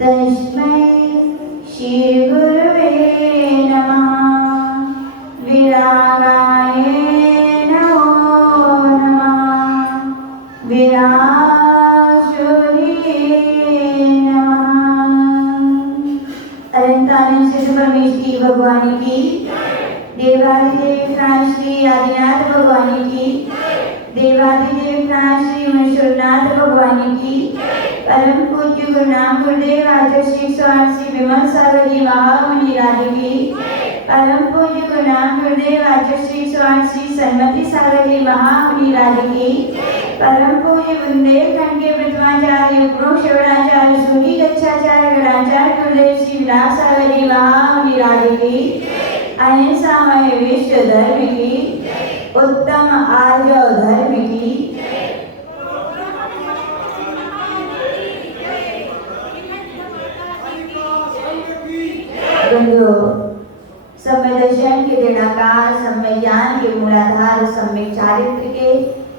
तस्मै श्री गुरुवे नमः। विरागाय नमो नमः। विराजुले नमः। अनंतानंद सिद्ध परमेश्वरी भगवान की, देवादिदेव श्री आदिनाथ भगवान की, देवादिदेव श्री मशुरनाथ भगवान की, परम पूज्य गुरु नाम गुरुदेव आचार्य श्री स्वामी श्री विमल सागर जी महामुनि राधे की, परम पूज्य गुरु नाम गुरुदेव आचार्य श्री स्वामी श्री सन्मति सागर जी महामुनि राधे की, परम पूज्य बुंदेलखंड के प्रथमाचार्य उपरोक्त श्रवणाचार्य सूरी गच्छाचार्य गणाचार्य गुरुदेव श्री विलास सागर जी महामुनि राधे की, अहिंसामय विश्व धर्म की, उत्तम आर्य धर्म की, सम्य दर्शन के दिनाकार, सम्य ज्ञान के मूलाधार, सम्य चारित्र के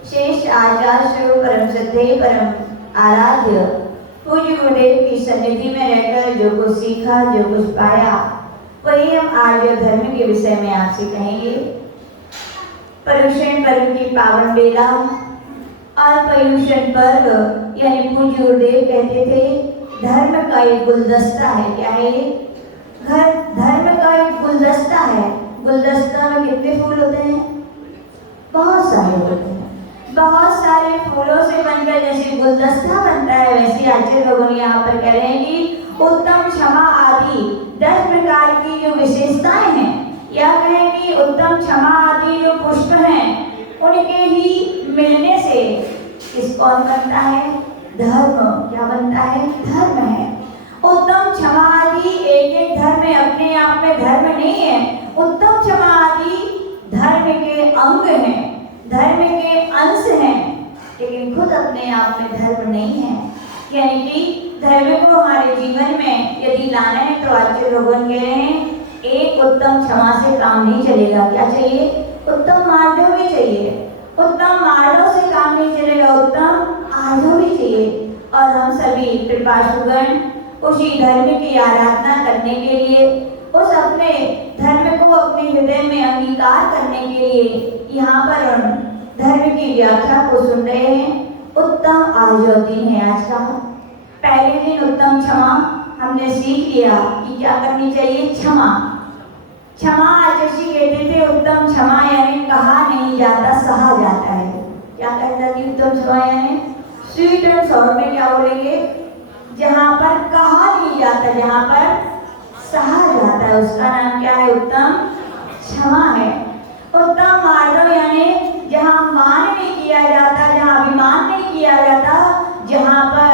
शेष आचार्य स्वरूप परम सत्य परम आराध्य पूज्य गुरुदेव की सन्निधि में रहकर जो कुछ सीखा, जो कुछ पाया, वही हम आर्य धर्म के विषय में आपसे कहेंगे। पर्युषण पर्व की पावन बेला और पर्युषण पर्व यानी पूज्य गुरुदेव कहते थे धर्म का एक गुलदस्ता है। क्या है ये? धर्म का एक गुलदस्ता है। गुलदस्ता में कितने फूल होते हैं? बहुत सारे होते हैं। बहुत सारे फूलों से बनकर जैसे गुलदस्ता बनता है, वैसे आचार्य लोगों यहाँ पर कह रहे हैं कि उत्तम क्षमा आदि 10 प्रकार की जो विशेषताएं हैं, या कहें कि उत्तम क्षमा आदि जो पुष्प हैं, उनके ही मिलने से किस कौन बनता है? धर्म। क्या बनता है? धर्म है। उत्तम क्षमा आदि एक एक धर्म में अपने आप में धर्म नहीं है। उत्तम क्षमा आदि धर्म के अंग हैं, धर्म के अंश हैं, लेकिन खुद अपने आप में धर्म नहीं है। यानी कि धर्म को हमारे जीवन में यदि लाना है तो आचार्य लोगों कह रहे हैं एक उत्तम क्षमा से काम नहीं चलेगा। क्या चाहिए? उत्तम मार्ग भी चाहिए। उत्तम मार्गों से काम नहीं चलेगा, उत्तम आर्यों भी चाहिए। और हम सभी कृपाशुगण उसी धर्म की आराधना करने के लिए, उस अपने धर्म को अपने हृदय में अंगीकार करने के लिए यहाँ पर धर्म की व्याख्या को सुन रहे हैं। उत्तम आर्य दिन है आज का। पहले दिन उत्तम क्षमा हमने सीख लिया कि क्या करनी चाहिए? क्षमा। क्षमा आचार्य जी कहते थे उत्तम क्षमा यानी कहा नहीं जाता, सहा जाता है। क्या कहता थी उत्तम क्षमा यानी? स्वीट एंड सॉर में क्या बोलेंगे? जहाँ पर कहा नहीं जाता, जहाँ पर सहा जाता है, उसका नाम क्या है? उत्तम क्षमा है। उत्तम मार्ग यानी जहाँ मान नहीं किया जाता, जहाँ अभिमान नहीं किया जाता, जहाँ पर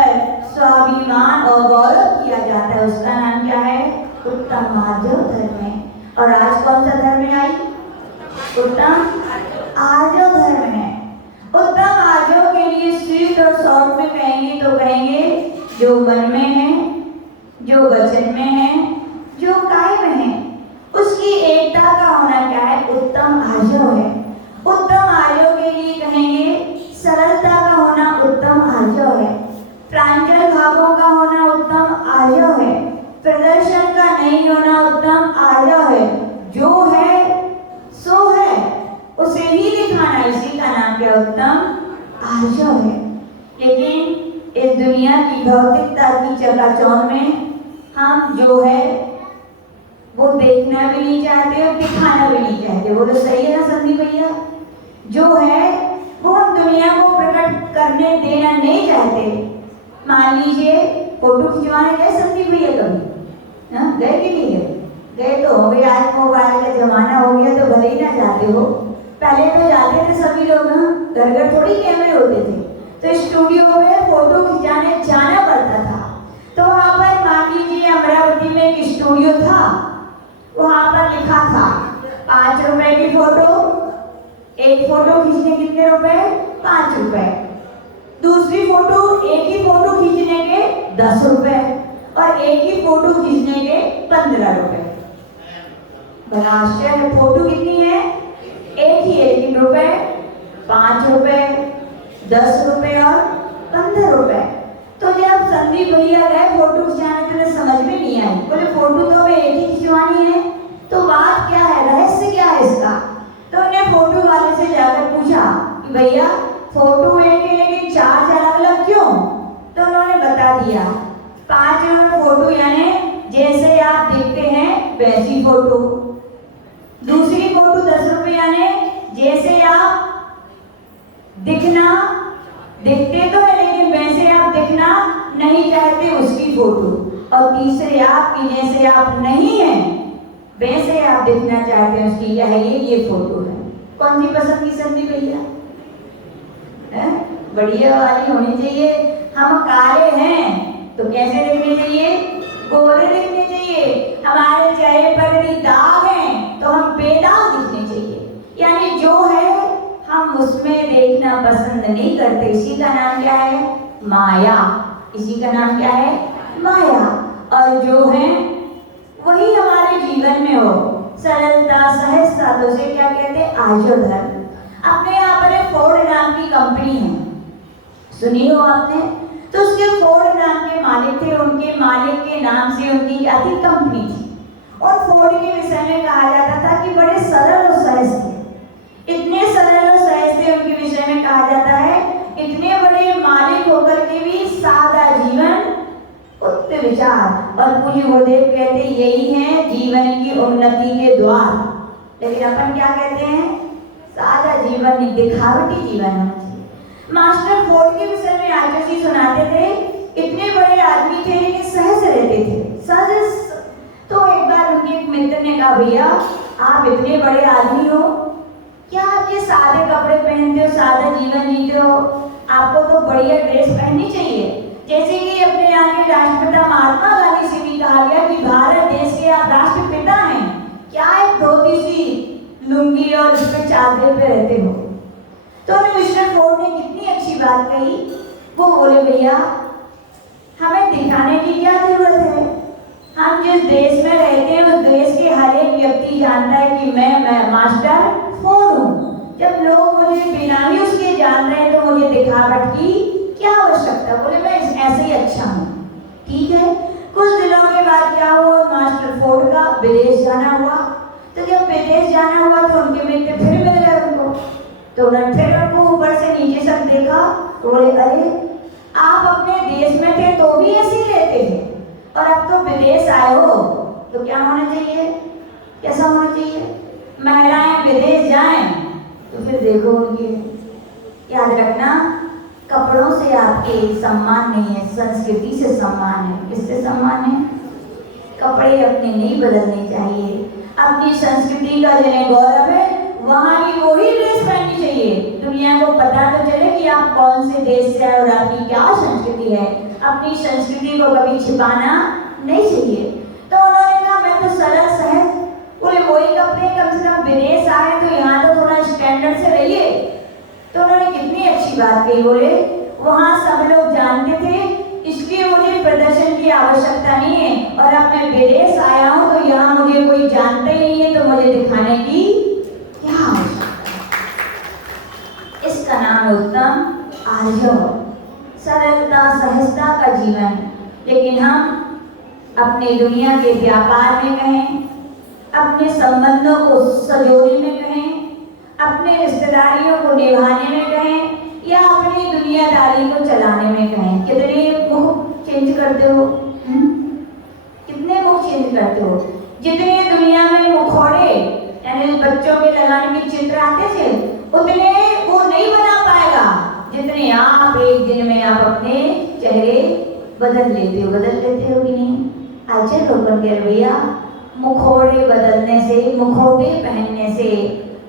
स्वाभिमान और गौरव किया जाता है, उसका नाम क्या है? उत्तम आर्य धर्म है। और आज कौन सा धर्म आई? उत्तम आर्य धर्म है। उत्तम आर्यों के लिए स्वीट और शॉर्ट में कहेंगे तो कहेंगे जो मन में है, जो वचन में है, जो काय में है, उसकी एकता का होना क्या है? उत्तम आर्य है। उत्तम आर्यों के लिए कहेंगे सरलता का होना उत्तम आर्य है। प्रांजल भावों का होना उत्तम आर्य है। प्रदर्शन का नहीं होना उत्तम आर्य है। जो है सो है, उसे ही दिखाना, इसी का नाम क्या? उत्तम आर्य है। लेकिन इस दुनिया की भौतिकता की चकाचौंध में हम जो है वो देखना भी नहीं चाहते और दिखाना भी नहीं चाहते। वो तो सही है ना संदीप भैया? जो है वो हम दुनिया को प्रकट करने देना नहीं चाहते। मान लीजिए फोटो खिंचवाने गए संदीप भैया कभी? हाँ, गए कि नहीं गए? गए तो हो गए। आज मोबाइल का जमाना हो गया तो भले ही ना जाते हो, पहले तो जाते थे सभी लोग। घर घर थोड़ी कैमरे होते थे, तो स्टूडियो में फोटो खिंचाने जाना पड़ता था। तो वहाँ पर मान लीजिए अमरावती में एक स्टूडियो था, वहाँ पर लिखा था 5 रुपए की फोटो। एक फोटो खींचने कितने रुपए? 5 रुपए। दूसरी फोटो, एक ही फोटो खींचने के 10 रुपए और एक ही फोटो खींचने के 15 रुपए। बड़ा आश्चर्य। फोटो कितनी है? एक ही है, लेकिन रुपए 5 रुपए, 10 रुपए और 15 रुपए। तो जब संदीप भैया गए फोटो खिंचाने के लिए नहीं चाहते उसकी फोटो, और तीसरे आप की जैसे आप नहीं हैं वैसे आप दिखना चाहते हैं उसकी, यह ये फोटो है। कौन सी पसंद की सब्जी भैया? बढ़िया वाली होनी चाहिए। हम काले हैं तो कैसे दिखने चाहिए? गोरे दिखने चाहिए। हमारे चेहरे पर भी दाग हैं तो हम बेदाग दिखने चाहिए। यानी जो है हम उसमें देखना पसंद नहीं करते। इसी का नाम क्या है? माया। इसी का नाम क्या है? माया। और जो है वही हमारे जीवन में हो, सरलता सहजता, तो उसे क्या कहते हैं? आर्य धर्म। अपने यहाँ पर फोर्ड नाम की कंपनी है, सुनी हो आपने? तो उसके फोर्ड नाम के मालिक थे, उनके मालिक के नाम से उनकी क्या थी? कंपनी थी। और फोर्ड के विषय में कहा जाता था कि बड़े सरल और सहज थे। इतने सरल और सहज थे उनके विषय में कहा जाता है, इतने बड़े मालिक होकर के भी सादा जीवन, उच्च विचार। और पूज्य गुरुदेव कहते यही है जीवन की उन्नति के द्वार। लेकिन अपन क्या कहते हैं? सादा जीवन, दिखावटी जीवन होना चाहिए। मास्टर फोर्ड के विषय में आचार्य जी सुनाते थे, इतने बड़े आदमी थे लेकिन सहज रहते थे, सहज। तो एक बार उनके एक मित्र ने कहा, भैया आप इतने बड़े आदमी हो, क्या आप ये सादे कपड़े पहनते हो, सादा जीवन जीते हो? आपको तो बढ़िया ड्रेस पहननी चाहिए। जैसे कि अपने यहाँ के राष्ट्रपिता महात्मा गांधी से भी कहा गया कि भारत देश के आप राष्ट्रपिता हैं, क्या एक धोती सी लुंगी और उस पर चादर पे रहते हो? तो मिस्टर फोर्ड ने कितनी अच्छी बात कही। वो बोले, भैया हमें दिखाने की क्या जरूरत है? हम जिस देश में रहते हैं उस देश के हर एक व्यक्ति जानता है कि मैं मास्टर फोर्ड हूँ। जब लोग मुझे बिना ही उसके जान रहे हैं तो मुझे दिखावट की क्या आवश्यकता? बोले मैं ऐसे ही अच्छा हूँ। ठीक है। कुछ दिनों के बाद क्या हुआ? मास्टर फोर्ड का विदेश जाना हुआ। तो जब विदेश जाना हुआ तो उनके मित्र फिर मिल गए उनको। तो उन्होंने फिर उनको ऊपर से नीचे सब देखा तो बोले, अरे आप अपने देश में थे तो भी ऐसे ही रहते थे, और अब तो विदेश आए हो तो क्या होना चाहिए? कैसा होना चाहिए? महिलाएं विदेश जाएं तो फिर देखो उनके, याद रखना कपड़ों से आपके सम्मान नहीं है, संस्कृति से सम्मान है। किससे सम्मान है? कपड़े अपने नहीं बदलने चाहिए। अपनी संस्कृति का जिन्हें गौरव है वहाँ भी वही ड्रेस पहननी चाहिए। दुनिया को पता तो चले कि आप कौन से देश से हैं और आपकी क्या संस्कृति है। अपनी संस्कृति को कभी छिपाना नहीं चाहिए। तो उन्होंने कहा मैं तो सरल सहज, बोले वही कपड़े, कम से कम विदेश आए तो यहाँ तो थोड़ा स्टैंडर्ड से रहिए। तो उन्होंने कितनी अच्छी बात कही। बोले वहाँ सब लोग जानते थे, इसलिए मुझे प्रदर्शन की आवश्यकता नहीं है, और अब मैं विदेश आया हूँ तो यहाँ मुझे कोई जानता ही नहीं है, तो मुझे दिखाने की क्या आवश्यकता? इसका नाम है उत्तम आर्य, सरलता सहजता का जीवन। लेकिन हम अपने दुनिया के व्यापार में कहें, अपने संबंधों को संजोने में कहें, अपने रिश्तेदारियों को निभाने में कहें, या अपनी दुनियादारी को चलाने में कहें, कितने मुख चेंज करते हो? कितने मुख चेंज करते हो? जितने दुनिया में मुखौड़े यानी बच्चों के लगाने के चित्र आते थे, उतने वो नहीं बना पाएगा जितने आप एक दिन में आप अपने चेहरे बदल लेते हो। बदल लेते हो कि नहीं? अच्छा लोग कह भैया मुखौड़े बदलने से, मुखौटे पहनने से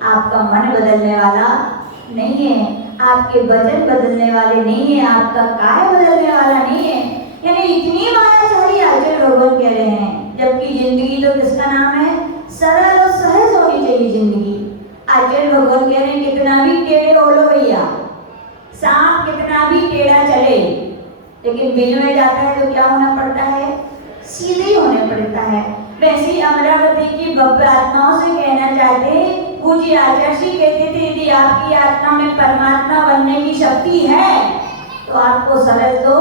आपका मन बदलने वाला नहीं है, आपके वजन बदलने वाले नहीं है, आपका काय बदलने वाला नहीं है। यानी इतनी मायाचारी आचार्य भगवान कह रहे हैं, जबकि जिंदगी तो किसका नाम है? सरल और सहज होनी चाहिए जिंदगी। आचार्य भगवान कह रहे हैं कितना भी टेढ़े हो लो भैया, सांप कितना भी टेढ़ा चले, लेकिन बिल में जाता है तो क्या होना पड़ता है? सीधे ही होने पड़ता है। वैसी अमरावती की भव्य आत्माओं से कहना चाहते हैं, पूज्य आचार्य जी कहते थे यदि आपकी आत्मा में परमात्मा बनने की शक्ति है तो आपको सरल तो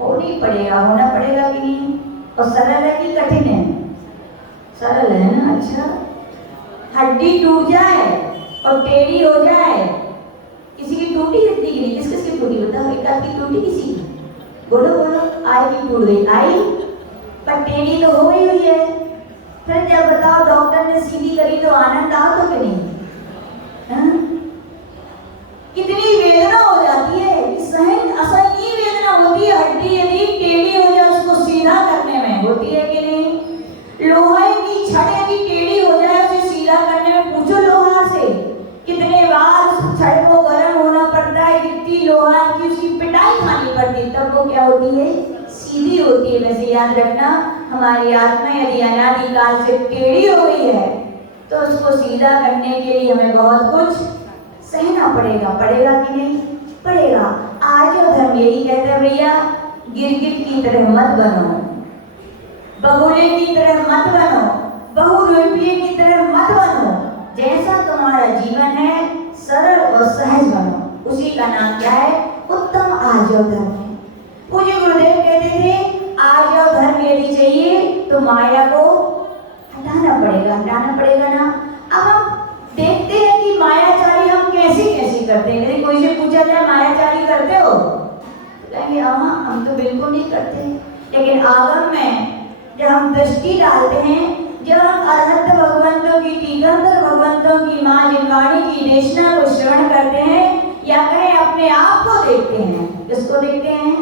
होना पड़ेगा कि नहीं? और सरल है कि कठिन है? सरल है ना। अच्छा, हड्डी टूट जाए और टेढ़ी हो जाए, किसी की टूटी हड्डी की नहीं, किसकी टूटी बताओ? एक आध की टूटी किसी की? बोलो बोलो, आई की टूट गई, आई पर टेढ़ी तो हो गई हुई है। फिर जब बताओ डॉक्टर ने सीधी करी तो आनंद आओ तो कि नहीं? कितनी वेदना हो जाती है, सहन असहनीय वेदना होती है। हड्डी होती है। वैसे याद रखना, हमारी आत्मा यदि अनादि काल से टेढ़ी हो गई है तो उसको सीधा करने के लिए हमें बहुत कुछ सहना पड़ेगा। पड़ेगा कि नहीं? पड़ेगा। आज धर्म यही कहते हैं, भैया गिरगिट की तरह मत बनो, बगुले की तरह मत बनो, बहुरूपिये की तरह मत बनो। जैसा तुम्हारा जीवन है सरल और सहज बनो, उसी का नाम क्या है? उत्तम आर्य धर्म है। पूज्य गुरुदेव कहते थे आर्य धर्म यदि चाहिए तो माया को हटाना पड़ेगा ना। अब हम देखते हैं कि मायाचारी हम कैसी करते हैं। यदि कोई से पूछा जाए मायाचारी करते हो तो कहेंगे हाँ हम तो बिल्कुल नहीं करते। लेकिन आगम में जब हम दृष्टि डालते हैं, जब हम अरहत भगवंतों की, तीर्थंकर भगवंतों की माँ जिनवाणी की देशना को श्रवण करते हैं, या कहें अपने आप को देखते हैं, किसको देखते हैं?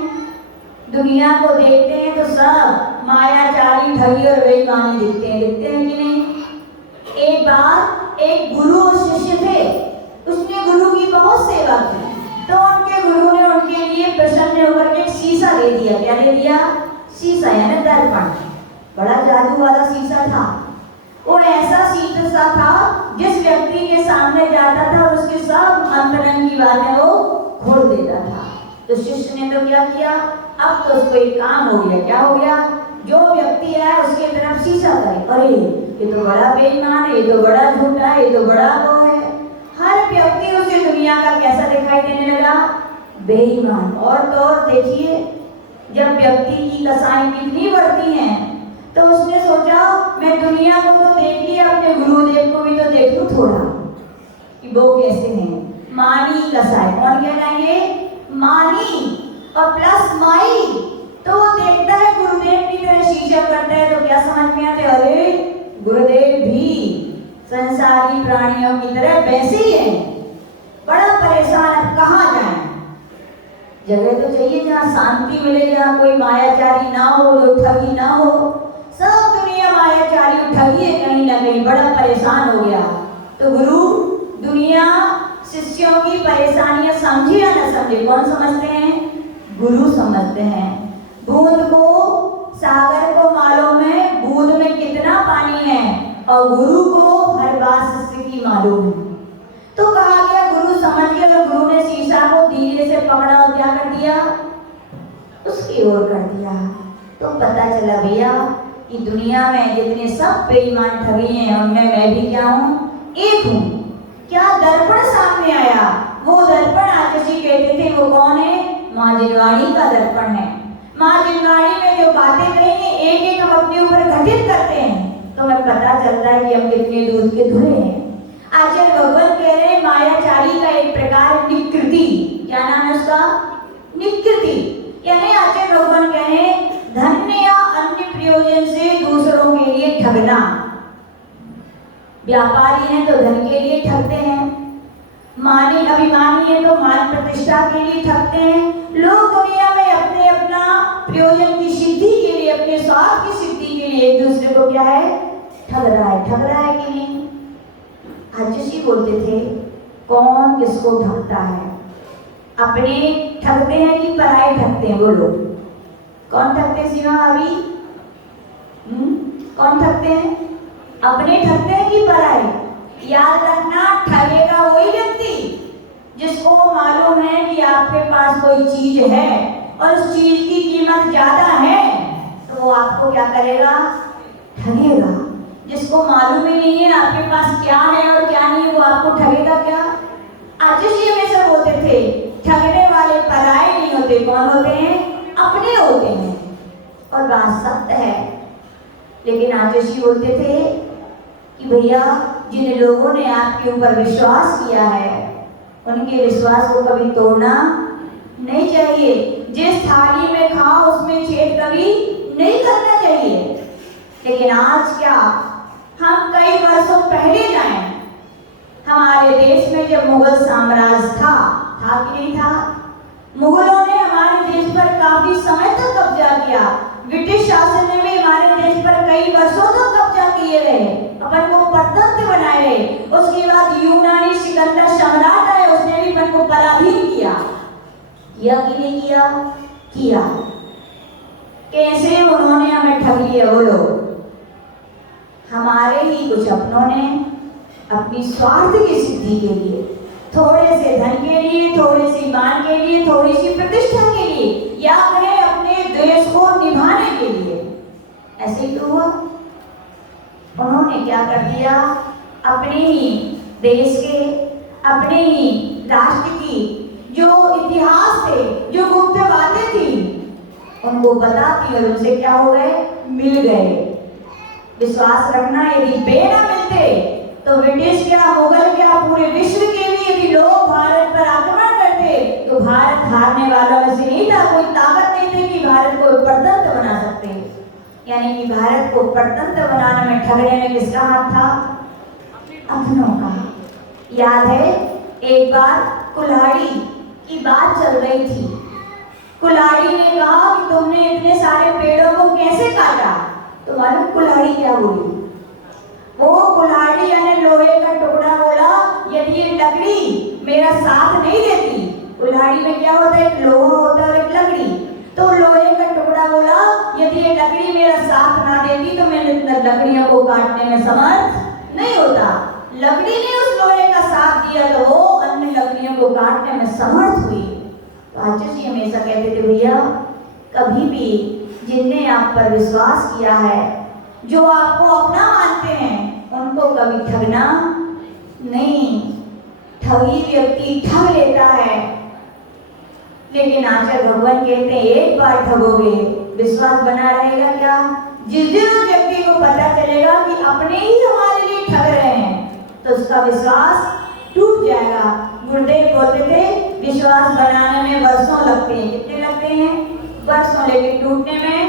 दुनिया को देखते हैं तो सब मायाचारी, ठगी और बेईमानी दिखते हैं कि नहीं? एक बार एक गुरु और शिष्य थे, उसने गुरु की बहुत सेवा की तो उनके गुरु ने उनके लिए प्रसन्न होकर के एक शीशा दे दिया। क्या दे दिया? शीशा यानी दर्पण। बड़ा जादू वाला शीशा था। वो ऐसा शीशा था जिस व्यक्ति के सामने जाता था उसके सब अंतरंग की बातें वो खोल देता था। तो शिष्य ने तो क्या किया, अब तो उसको एक काम हो गया। क्या हो गया? जो व्यक्ति है उसके तरफ शीशा करे, अरे ये तो बड़ा बेईमान है, ये तो बड़ा झूठा है, ये तो बड़ा वो है। हर व्यक्ति उसे दुनिया का कैसा दिखाई देने लगा? बेईमान। और तो और देखिए, जब व्यक्ति की कसाई कितनी बढ़ती हैं तो उसने सोचा मैं दुनिया को तो देख लिया, अपने गुरुदेव को भी तो देख लूं थोड़ा कि वो कैसे हैं। मानी कसाई, कौन कहलाएंगे? मानी। और प्लस माई, तो वो देखता है गुरुदेव की तरह शीशा करता है तो क्या समझ में आते, अरे गुरुदेव भी संसारी प्राणियों की तरह वैसे ही है। बड़ा परेशान, अब कहाँ जाए? जगह तो चाहिए जहाँ शांति मिले, जहाँ कोई मायाचारी ना हो, जो ठगी ना हो। सब दुनिया मायाचारी ठगी है कहीं ना कहीं। बड़ा परेशान हो गया तो गुरु दुनिया शिष्यों की परेशानियां समझे या न समझे? कौन समझते हैं? गुरु समझते हैं। बूंद को, सागर को मालूम है बूंद में कितना पानी है, और गुरु को हर बात स्थिति मालूम है। तो कहा गया गुरु समझ गया, और गुरु ने शीशा को धीरे से पकड़ा और क्या कर दिया? उसकी ओर कर दिया। तो पता चला भैया कि दुनिया में जितने सब बेईमान ठगी हैं उनमें मैं भी क्या हूँ? एक हूँ। क्या दर्पण सामने आया? वो दर्पण आचार्य कहते थे वो कौन है? माँ जिनवाणी का दर्पण है। माँ जिनवाणी में जो बातें कही हैं एक एक हम अपने ऊपर घटित करते हैं तो हमें पता चलता है कि हम कितने दूध के धुले हैं। आचार्य भगवान कह रहे हैं मायाचारी का एक प्रकार निकृति। क्या नाम है उसका? निकृति। यानी आचार्य भगवान कह रहे हैं धन या अन्य प्रयोजन से दूसरों के लिए ठगना। व्यापारी हैं तो धन के लिए ठगते हैं, मानी अभिमानी है तो मान प्रतिष्ठा के लिए ठगते हैं। लोग दुनिया में अपने अपना प्रयोजन की सिद्धि के लिए, अपने स्वार्थ की सिद्धि के लिए एक दूसरे को क्या है? ठग रहा है कि नहीं? आचार्य बोलते थे कौन किसको ठगता है? अपने ठगते हैं कि पराए ठगते हैं? बोलो कौन ठगते हैं? सीमा अभी कौन ठगते हैं? अपने ठगते हैं कि पराए? याद रखना, ठगेगा वही व्यक्ति जिसको मालूम है कि आपके पास कोई चीज है और उस चीज की कीमत ज्यादा है तो वो आपको क्या करेगा? ठगेगा। जिसको मालूम ही नहीं है आपके पास क्या है और क्या नहीं, वो आपको ठगेगा क्या? आचार्य हमेशा बोलते थे ठगने वाले पराए नहीं होते। कौन होते हैं? अपने होते हैं। और बात सत्य है। लेकिन आचार्य बोलते थे कि भैया जिन लोगों ने आपके ऊपर विश्वास किया है उनके विश्वास को कभी तोड़ना नहीं चाहिए। जिस थाली में खाओ उसमें छेद कभी नहीं करना चाहिए। लेकिन आज क्या, हम कई वर्षों पहले जाएं, हमारे देश में जब मुगल साम्राज्य था कि नहीं था? मुगलों ने हमारे देश पर काफी समय तक कब्जा किया। ब्रिटिश शासन ने भी हमारे देश पर कई वर्षों तक कब्जा किए रहे, अपन को परतंत्र बनाए रहे। उसके बाद यूनानी सिकंदर सम्राट आए, उसने भी अपन को पराधीन किया कि नहीं किया? कैसे उन्होंने हमें ठग लिया वो लोग। हमारे ही कुछ अपनों ने अपनी स्वार्थ की सिद्धि के लिए, थोड़े से धन के लिए, थोड़े से मान के लिए, थोड़ी सी प्रतिष्ठा के लिए, या कहें अपने देश को निभाने के लिए, ऐसे ही तो हुआ। उन्होंने क्या कर दिया, अपने ही देश के, अपने ही राष्ट्र की जो इतिहास थे, जो गुप्त बातें थी, उनको बताती और उनसे क्या हो गए, मिल गए। विश्वास रखना, यदि वे न मिलते तो ब्रिटिश क्या, मुगल क्या, पूरे विश्व के भी यदि लोग भारत पर आक्रमण करते तो भारत हारने वालों में से नहीं था। कोई ताकत नहीं थी कि भारत को परतंत्र बना सकते। यानी कि भारत को परतंत्र बनाने में, ठगने में किसका हाथ था, अपनों का। याद है एक बार कुल्हाड़ी की बात चल रही थी। कुल्हाड़ी ने कहा कि तुमने इतने सारे पेड़ों को कैसे काटा। तो मालूम कुल्हाड़ी क्या बोली, वो कुल्हाड़ी यानी लोहे का टुकड़ा बोला, यदि ये लकड़ी मेरा साथ नहीं देती, कुल्हाड़ी में क्या होता है, एक लोहा होता है और एक लकड़ी, तो लोहे का टुकड़ा बोला यदि ये लकड़ी मेरा साथ ना देती तो मैं लकड़ियों को काटने में समर्थ नहीं होता। लकड़ी ने उस लोहे का साथ दिया तो वो अन्य लकड़ियों को काटने में समर्थ हुई। तो आचार्य जी हमेशा कहते थे, भैया कभी भी जिनने आप पर विश्वास किया है, जो आपको अपना मानते हैं, उनको कभी ठगना नहीं। ठगी व्यक्ति ठग लेता है, लेकिन आचार्य भगवान कहते हैं एक बार ठगोगे विश्वास बना रहेगा क्या। जिस दिन उस व्यक्ति को पता चलेगा कि अपने ही हमारे लिए ठग रहे हैं तो उसका विश्वास टूट जाएगा। गुरुदेव बोलते थे विश्वास बनाने में वर्षों लगते हैं। कितने लगते हैं, वर्षों, लेकिन टूटने में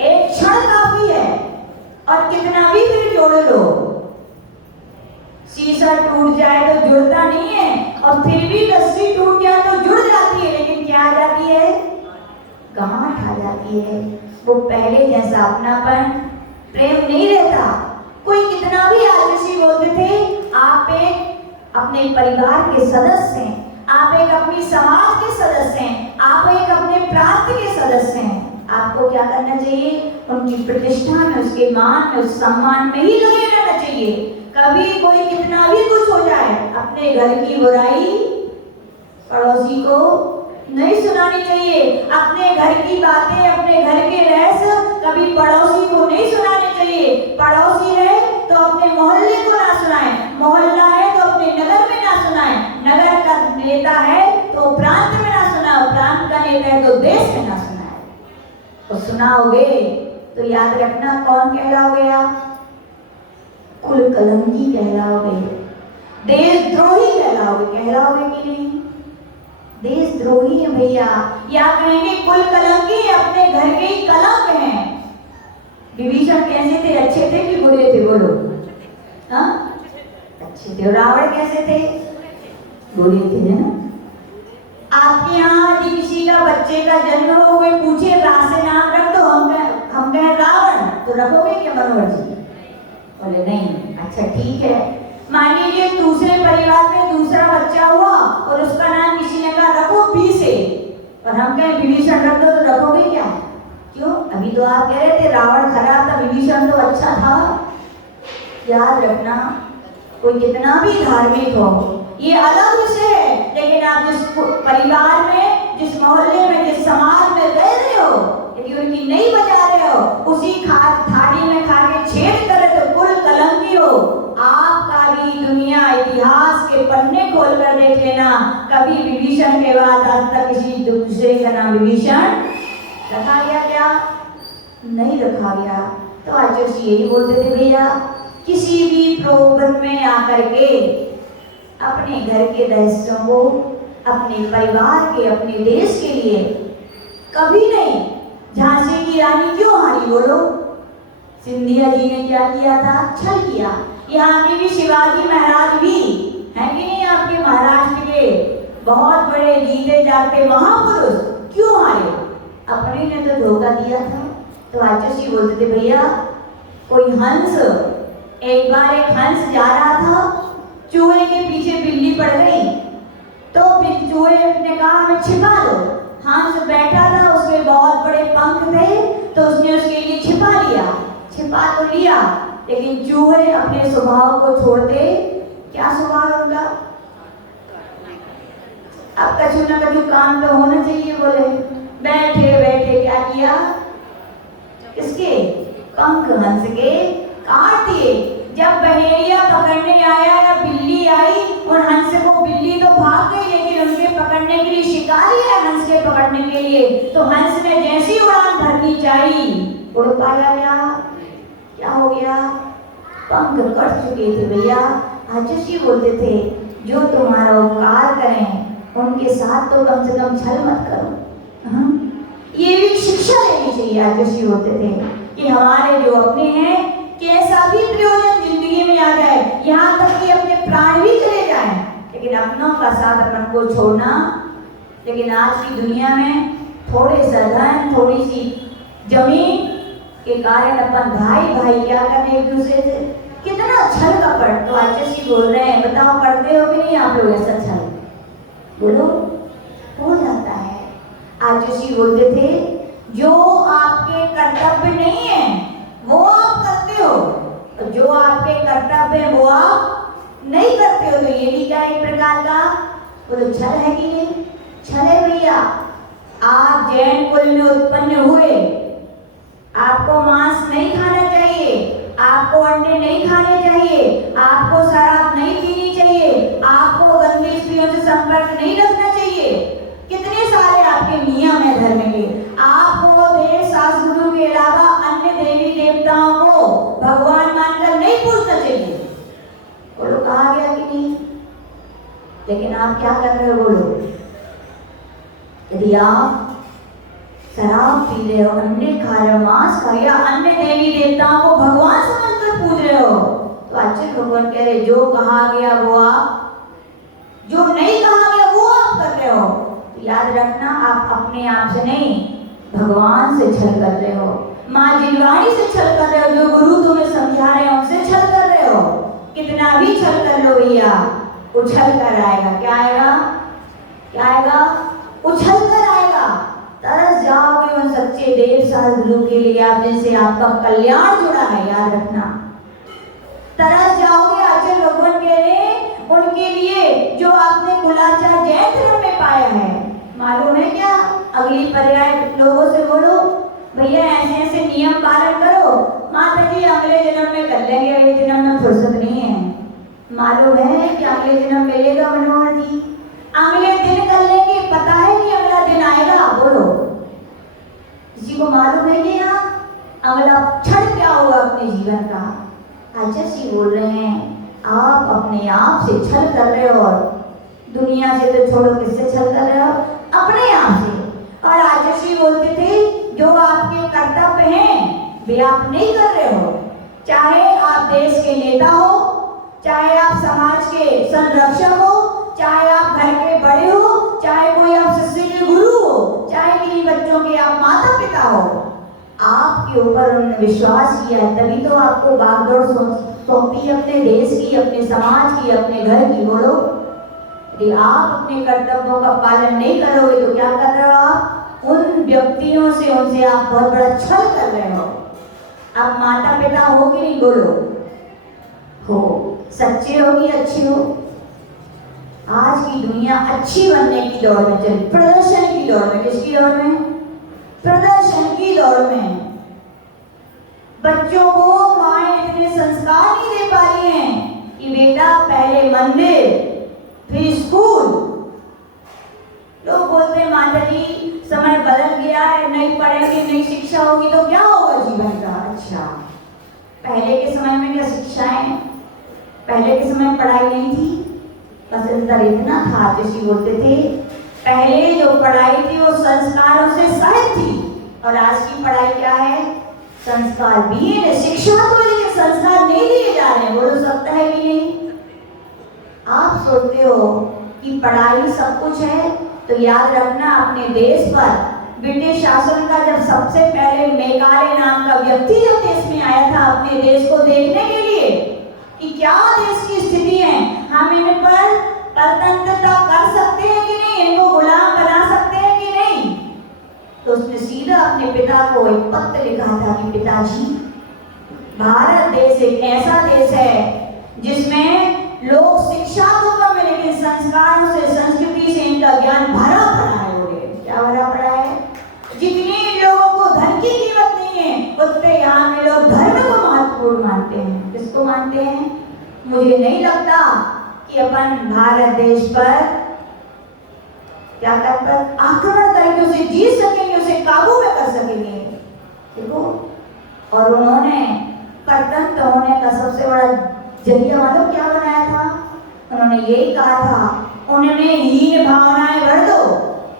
एक क्षण काफी है। और कितना भी फिर जोड़ लो, शीशा टूट जाए तो जुड़ता नहीं है, और फिर भी रस्सी टूट जाए तो जुड़ जाती है, लेकिन क्या आ जाती है, गांठ आ जाती है। वो पहले जैसा अपनापन, प्रेम नहीं रहता। कोई कितना भी आदर्शी बोलते थे, आप एक अपने परिवार के सदस्य हैं, आप एक अपनी समाज के सदस्य हैं, आप एक अपने प्रांत के सदस्य हैं। आपको क्या करना चाहिए, उनकी प्रतिष्ठा में, उसके मान में, उस सम्मान में ही लगे रहना चाहिए। कभी कोई कितना भी कुछ हो जाए, अपने घर की बुराई पड़ोसी को नहीं सुनानी चाहिए। अपने घर की बातें, अपने घर के रहस्य कभी पड़ोसी को नहीं सुनाने चाहिए। पड़ोसी है तो अपने मोहल्ले को ना सुनाए, मोहल्ला है तो अपने नगर में ना सुनाए, नगर का नेता है तो प्रांत में ना सुनाए, प्रांत का नेता है तो देश में ना सुनाए। तो सुनाओगे तो याद रखना कौन कहलाओगे आप, कुल कलंकी कहलाओगे, देशद्रोही कहलाओगे। कहलाओगे कि नहीं, देशद्रोही है भैया। या कहेंगे कुल कलंकी, अपने घर के ही कलंक हैं। विभीषण कैसे थे, अच्छे थे कि बुरे थे, बोलो। हाँ, अच्छे थे। रावण कैसे थे, बुरे थे, है ना। आपके यहाँ यदि किसी का बच्चे का जन्म हो, कोई पूछे राज से नाम रख दो, हम कहें रावण, तो रखोगे क्या मनोहर जी, बोले नहीं। अच्छा ठीक है, मान लीजिए दूसरे परिवार में दूसरा बच्चा हुआ और उसका नाम किसी ने कहा रखो बी से, और हम कहें विभीषण रख दो, तो रखोगे क्या। क्यों, अभी तो आप कह रहे थे रावण खराब था, विभीषण तो अच्छा था। याद रखना, कोई कितना भी धार्मिक हो, ये अलग विषय है, लेकिन आप जिस परिवार में, जिस मोहल्ले में, जिस समाज में रह रहे हो, यदि उनकी नहीं बजा रहे हो, उसी थाली में खा के छेद कर रहे तो कुल कलंकी हो। आपका भी दुनिया इतिहास के पन्ने खोल कर देख लेना, कभी विभीषण के बाद आज तक किसी दूसरे का नाम विभीषण रखा गया क्या, नहीं रखा गया। तो आचार्य जी यही बोलते थे, भैया किसी भी प्रलोभन में आकर के अपने घर के रहस्यों को, अपने परिवार के, अपने देश के लिए कभी नहीं। झांसी की रानी क्यों हारी, बोलो। सिंधिया जी ने क्या किया था, छल किया। यहाँ के भी शिवाजी महाराज भी हैं कि नहीं, आपके महाराष्ट्र के बहुत बड़े जीते जाते महापुरुष क्यों हारे, अपने ने तो धोखा दिया था। तो आचार्य जी बोलते थे, भैया कोई हंस, एक बार एक हंस जा रहा था, चूहे के पीछे बिल्ली पड़ गई, तो चूहे ने कहा हमें छिपा दो। हंस बैठा था, उसके बहुत बड़े पंख थे, छिपा तो लिया, लेकिन चूहे अपने स्वभाव को छोड़ते, क्या स्वभाव है उनका? अब कछु ना कछु काम तो होना चाहिए। बोले बैठे बैठे क्या किया, किसके पंख हंस के काट दिए। जब बहेड़िया पकड़ने आया या बिल्ली आई, और हंस को बिल्ली तो भाग गई, लेकिन उनके पकड़ने के लिए शिकारी है हंस के पकड़ने के लिए, तो हंस ने जैसी उड़ान भरनी चाहिए उड़ पाया क्या हो गया? पंख कट चुके थे भैया। आचार्य बोलते थे जो तुम्हारा उपकार करें उनके साथ तो कम से कम छल मत करो। ये भी शिक्षा लेनी चाहिए। आचार्य बोलते थे कि हमारे जो अपने हैं, कैसा भी प्रयोजन जिंदगी में आ जाए, यहाँ तक कि अपने प्राण भी चले जाएं, लेकिन अपनों का साथ अपन को छोड़ना। लेकिन आज की दुनिया में थोड़े सा धन, थोड़ी सी जमीन के कारण अपन भाई भाई क्या करने एक दूसरे से कितना छल कपट। तो आचार्य बोल रहे हैं, बताओ करते हो कि नहीं आप लोग ऐसा छल? बोलो, हो जाता है। आचार्य बोलते थे जो आपके कर्तव्य नहीं है वो आप करते हो, और जो आपके कर्तव्य है वो आप नहीं करते हो, तो ये भी क्या एक प्रकार का बोलो छल है कि नहीं? छल है भैया। आप जैन कुल में उत्पन्न हुए, आपको मांस नहीं खाना चाहिए, आपको अंडे नहीं खाने चाहिए, आपको शराब नहीं पीनी चाहिए, आपको गंदी स्त्रियों से संपर्क नहीं रखना चाहिए। कितने सारे आपके नियम है धर्म के। आपको देव शास्त्र गुरु के अलावा अन्य देवी देवताओं को भगवान मानकर नहीं पूछना चाहिए। बोलो कहा गया कि नहीं? लेकिन आप क्या कर रहे हो? बोलो, यदि आप शराब पी रहे हो, अंडे खा रहे हो, मांस खा रहे हो, अन्य देवी देवताओं को भगवान समझकर पूज रहे हो, तो आचार्य भगवान कह रहे जो कहा गया वो आप, जो नहीं कहा गया वो आप कर रहे हो। तो याद रखना, आप अपने आप से नहीं भगवान से छल कर रहे हो, माँ जिलवाणी से छल कर रहे हो, जो गुरु तुम्हें समझा रहे हो उनसे छल कर रहे हो। कितना भी छल कर लो भैया, उछल कर आएगा। क्या आएगा? क्या आएगा? उछल कर आएगा। तरस जाओगे उन सच्चे देव शास्त्र गुरु के लिए, आप जिनसे आपका कल्याण जुड़ा है। याद रखना, तरस जाओगे। आचार्य भगवान कह रहे उनके लिए जो आपने कुलाचार जैन धर्म में पाया है। मालूम है क्या? अगली पर्याय लोगों से बोलो भैया ऐसे ऐसे नियम पालन करो, माता जी अगले जन्म में कर लेंगे, अगले जन्म में फुर्सत नहीं है। मालूम है कि अगले जन्म मिलेगा मनोहर जी? अगले दिन कर लेंगे, पता है कि अगला दिन आएगा? बोलो, किसी को मालूम है कि यहाँ अगला क्षण क्या होगा अपने जीवन का? आचार्य बोल रहे हैं आप अपने आप से छल कर रहे हो, और दुनिया से तो छोड़ो, किससे छल कर रहे हो? अपने आप से। और आचार्य बोलते थे जो आपके कर्तव्य हैं वे आप नहीं कर रहे हो। चाहे आप देश के नेता हो, चाहे आप समाज के संरक्षक हो, चाहे आप घर के बड़े हो, चाहे कोई आप शिष्य के गुरु हो, चाहे किन्हीं बच्चों के आप माता पिता हो, आपके ऊपर उन्होंने विश्वास किया है, तभी तो आपको बागडोर सौंपी अपने देश की, अपने समाज की, अपने घर की। बोलो, यदि आप अपने कर्तव्यों का पालन नहीं करोगे तो क्या कर रहे हो? आप उन व्यक्तियों से, उनसे आप बहुत बड़ा छल कर रहे हो। आप माता पिता हो कि नहीं? बोलो, हो। सच्चे हो कि अच्छे हो? आज की दुनिया अच्छी बनने की दौड़ में चली, प्रदर्शन की दौड़ में। किसकी दौड़ में? प्रदर्शन की दौड़ में। बच्चों को माएं इतने संस्कार नहीं दे पा रही हैं कि बेटा पहले मंदिर फिर स्कूल। लोग बोलते हैं माता जी समय बदल गया है, नहीं पढ़ेंगे, नहीं शिक्षा होगी तो क्या होगा जीवन का? अच्छा, पहले के समय में क्या शिक्षाएं? पहले के समय में पढ़ाई नहीं थी, बस अंतर इतना था। जैसे बोलते थे पहले जो पढ़ाई थी वो संस्कारों से सहित थी, और आज की पढ़ाई क्या है? संस्कार भी है, शिक्षा तो, लेकिन संस्कार नहीं दिए जा रहे हैं। बोलो सकता है कि नहीं? आप सोचते हो कि पढ़ाई सब कुछ है, तो याद रखना अपने देश पर ब्रिटिश शासन का जब सबसे पहले मेकाले नाम का व्यक्ति जब देश में आया था अपने देश को देखने के लिए कि क्या देश की स्थिति है, हम इन पर परतंत्रता कर सकते हैं कि नहीं, इनको गुलाम बना सकते हैं कि नहीं, तो उसने सीधा अपने पिता को एक पत्र लिखा था कि पिताजी भारत देश एक ऐसा देश है जिसमें लोग शिक्षा तो कम है लेकिन संस्कारों से, संस्कृति से इनका ज्ञान भरा पड़ा है। क्या भरा पड़ा है? जितने लोगों को धन की कीमत नहीं है उतने यहाँ के लोग धर्म को महत्वपूर्ण मानते हैं। किसको मानते हैं? मुझे नहीं लगता कि अपन भारत देश पर क्या कर आक्रमण करके उसे जीत सकेंगे, उसे काबू में कर सकेंगे। देखो, और उन्होंने परतंत्र होने का सबसे बड़ा जरिया मालूम क्या बनाया था? उन्होंने यही कहा था, उन्होंने हीन भावनाएं भर दो,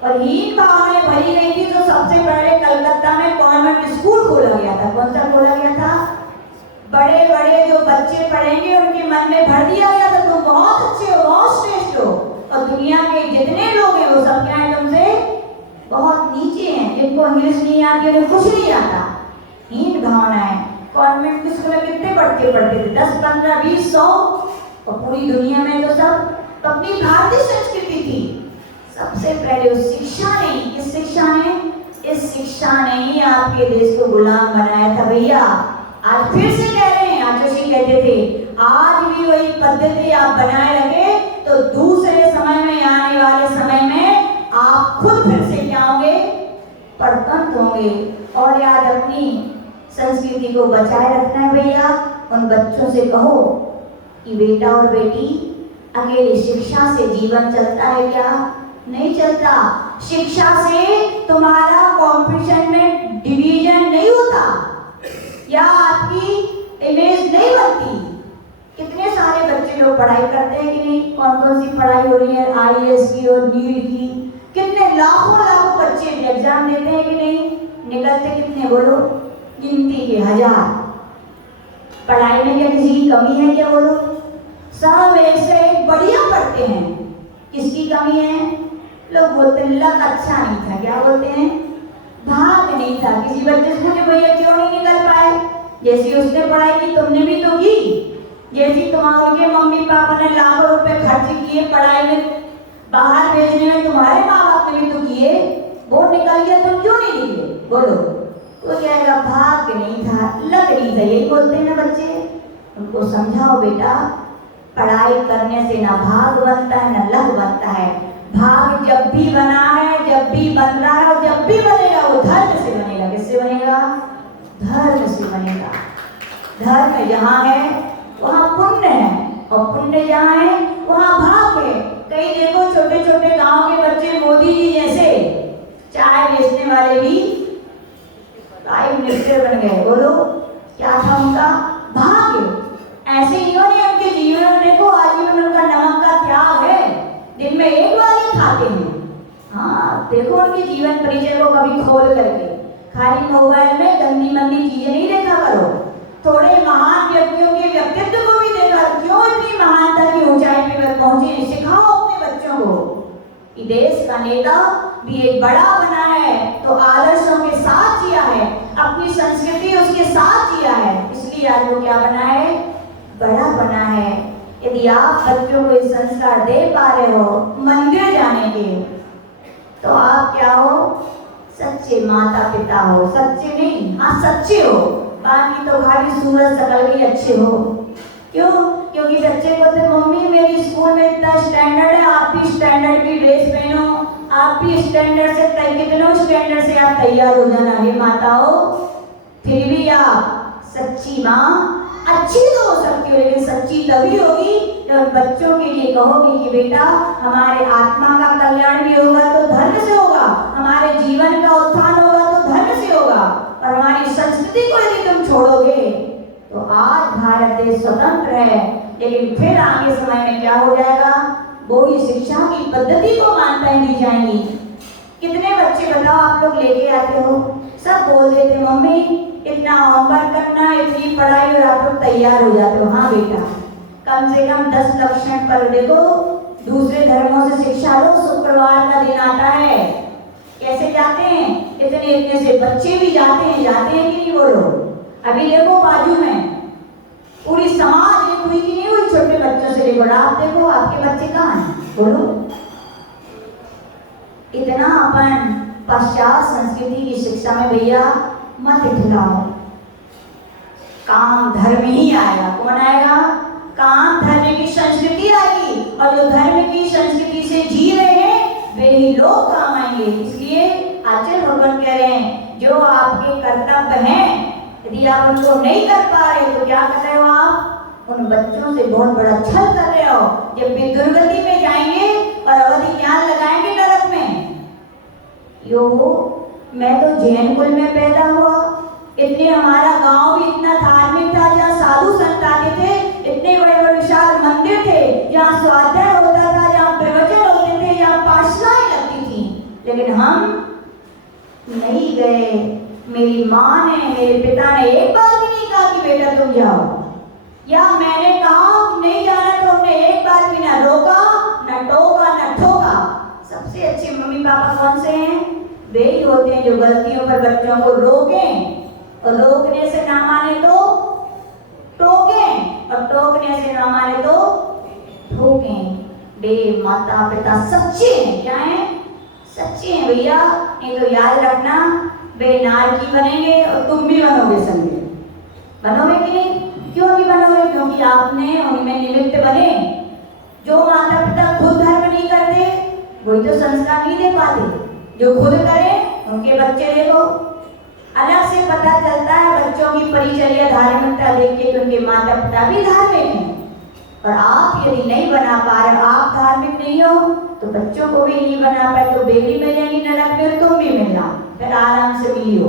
और हीन भावनाएं भरी गई थी तो सबसे पहले कलकत्ता में कॉन्वेंट स्कूल खोला गया था। कौन सा खोला गया था? बड़े बड़े जो बच्चे पढ़ेंगे उनके मन में भर दिया गया था तुम बहुत अच्छे हो, बहुत श्रेष्ठ हो, और दुनिया के जितने लोग हैं वो सब क्या है? तुमसे बहुत नीचे हैं, जिनको इंग्लिश नहीं आती, उन्हें कुछ नहीं आता। हीन भावनाएं। कॉन्वेंट स्कूल में कितने बच्चे पढ़ते थे? 10, 15, 20, 100, और पूरी दुनिया में तो सब तो अपनी भारतीय संस्कृति थी। सबसे पहले उस शिक्षा ने, इस शिक्षा ने, इस शिक्षा ने ही आपके देश को गुलाम बनाया था भैया। आज फिर से कह रहे हैं, आज जोशी कहते थे, आज भी वही पद्धति आप बनाए रखे तो दूसरे समय में, आने वाले समय में आप खुद फिर से क्या होंगे? परतंत्र होंगे। और याद अपनी संस्कृति को बचाए रखना है भैया। उन बच्चों से कहो कि बेटा और बेटी, अकेली शिक्षा से जीवन चलता है क्या? नहीं चलता। शिक्षा से तुम्हारा कंपटीशन में डिवीजन नहीं होता या आपकी इमेज नहीं बनती। कितने सारे बच्चे लोग पढ़ाई करते हैं कि नहीं? कौन कौन सी पढ़ाई हो रही है? IAS की और नीट की। कितने लाखों लाखों बच्चे एग्जाम देते हैं कि नहीं? निकलते कितने बोलो? गिनती के 1000। पढ़ाई में क्या किसी की कमी है क्या बोलो? सब एक से एक बढ़िया पढ़ते हैं। किसकी कमी है? लोग बोलते हैं लक अच्छा नहीं था। क्या बोलते हैं? भाग नहीं था। किसी बच्चे से पूछे भैया क्यों नहीं निकल पाए? जैसी उसने पढ़ाई की तुमने भी तो की, जैसी तुम्हारे मम्मी पापा ने लाखों रुपए खर्च किए पढ़ाई में, बाहर भेजने में तुम्हारे माँ बाप ने भी तो किए। वो निकल गया, तुम क्यों नहीं निकले? बोलो। तो कहेगा भाग नहीं था, लक नहीं था। यही बोलते हैं ना बच्चे। उनको समझाओ बेटा, पढ़ाई करने से ना भाग बनता है ना लक बनता है। भाग जब भी बना है, जब भी बन रहा है और जब भी बनेगा वो धर्म से बनेगा। किससे बनेगा? धर्म से बनेगा। धर्म जहाँ है वहाँ पुण्य है, और पुण्य जहाँ है वहाँ भाग है। कई देखो छोटे छोटे गांव के बच्चे मोदी जी जैसे चाय बेचने वाले भी प्राइम मिनिस्टर बन गए। बोलो क्या था उनका? भाग्य। ऐसे इन्होंने उनके जीवन में देखो आजीवन उनका नमक का त्याग है, दिन में एक बार ही खाते हैं। हाँ देखो उनके जीवन परिचय को कभी खोल करके, खाली मोबाइल में गंदी मंदी चीजें नहीं देखा करो। थोड़े महान व्यक्तियों के व्यक्तित्व को भी देखा, क्यों इतनी महानता की ऊंचाई पे पहुंचे। सिखाओ अपने बच्चों को कि देश का नेता भी एक बड़ा बना है तो आदर्शों के साथ जिया है, अपनी संस्कृति उसके साथ जिया है, इसलिए आज वो क्या बना है? बड़ा बना है। यदि आप बच्चों को इस संस्कार दे पा रहे हो मंदिर जाने के, तो आप क्या हो? सच्चे माता पिता हो। सच्चे नहीं, हाँ सच्चे हो, बाकी तो खाली सूरज सकल भी अच्छे हो। क्यों? क्योंकि बच्चे बोलते मम्मी मेरी स्कूल में इतना स्टैंडर्ड है, आप भी स्टैंडर्ड की ड्रेस पहनो, आप भी स्टैंडर्ड से कितने स्टैंडर्ड से आप तैयार हो जाना है माताओं। फिर भी आप सच्ची माँ अच्छी तो हो सकती हो, लेकिन सच्ची तभी होगी जब बच्चों के लिए कहोगे कि बेटा हमारे आत्मा का कल्याण भी होगा तो धर्म से होगा, हमारे जीवन का उत्थान होगा तो धर्म से होगा, और हमारी संस्कृति को यदि तुम छोड़ोगे तो आज भारत देश स्वतंत्र है, लेकिन फिर आगे समय में क्या हो जाएगा? वो ही शिक्षा की पद्धति को मान्यताएं दी जाएंगी। कितने बच्चे बताओ आप लोग लेके आते हो, सब बोल देते मम्मी इतना होमवर्क करना, इतनी पढ़ाई, और आप लोग तैयार हो जाते हो। हाँ बेटा, कम से कम 10 लक्षण पर देखो, दूसरे धर्मों से शिक्षा लो। शुक्रवार का दिन आता है, कैसे जाते हैं? इतने इतने से बच्चे भी जाते हैं कि नहीं बोलो? अभी देखो बाजू में पूरी समाज एक हुई कि नहीं हुई? छोटे बच्चों से लेकर आप देखो आपके बच्चे कहाँ हैं बोलो? इतना अपन पश्चात संस्कृति की शिक्षा में भैया मत खिलाओ। काम धर्म ही आएगा। कौन आएगा? काम धर्म की संस्कृति आएगी, और जो धर्म की संस्कृति से जी रहे हैं वे ही लोग काम आएंगे। इसलिए आचार्य भगवान कह रहे हैं जो आपके कर्तव्य हैं यदि आप उनको नहीं कर पा रहे तो क्या कर रहे हो? आप उन बच्चों से बहुत बड़ा छल कर रहे हो। जब वे दुर्गति में जाएंगे और अवधि ज्ञान लगाएंगे नरक में। मैं तो जैन कुल में पैदा हुआ, इतने हमारा गांव भी इतना धार्मिक था, जहाँ साधु संत आते थे, इतने बड़े बड़े विशाल मंदिर थे, जहाँ स्वाध्याय होता था, जहाँ प्रवचन होते थे, जहाँ पाठशालाएं लगती थी, लेकिन हम नहीं गए। मेरी माँ ने, मेरे पिता ने एक बार भी नहीं कहा कि बेटा तुम जाओ, या मैंने कहा नहीं जाना तो हमने एक बार भी ना रोका, ना टोका, ना ठोका। सबसे अच्छे मम्मी पापा कौन से हैं? वे ही होते हैं जो गलतियों पर बच्चों को रोकें, और रोकने से ना माने तो टोकें, और टोकने से ना माने तो ठोकें। वे माता पिता सच्चे हैं। क्या हैं? सच्चे हैं भैया। नहीं तो याद रखना वे नारकी बनेंगे और तुम भी बनोगे संगे। बनोगे कि नहीं? क्यों नहीं बनोगे? क्योंकि आपने उनमें निमित्त बने। जो माता पिता खुद धर्म नहीं करते वही तो संस्कार नहीं दे पाते। जो खुद करें उनके बच्चे देखो, अलग से पता चलता है बच्चों की परिचर्या धार्मिकता देख के कि उनके माता पिता भी धार्मिक हैं। और आप यदि नहीं बना पा रहे, आप धार्मिक नहीं हो तो बच्चों को भी नहीं बना पाए, तो बेबी मिलेंगी नरक में, तुम भी मिलना, फिर आराम से मिलियो।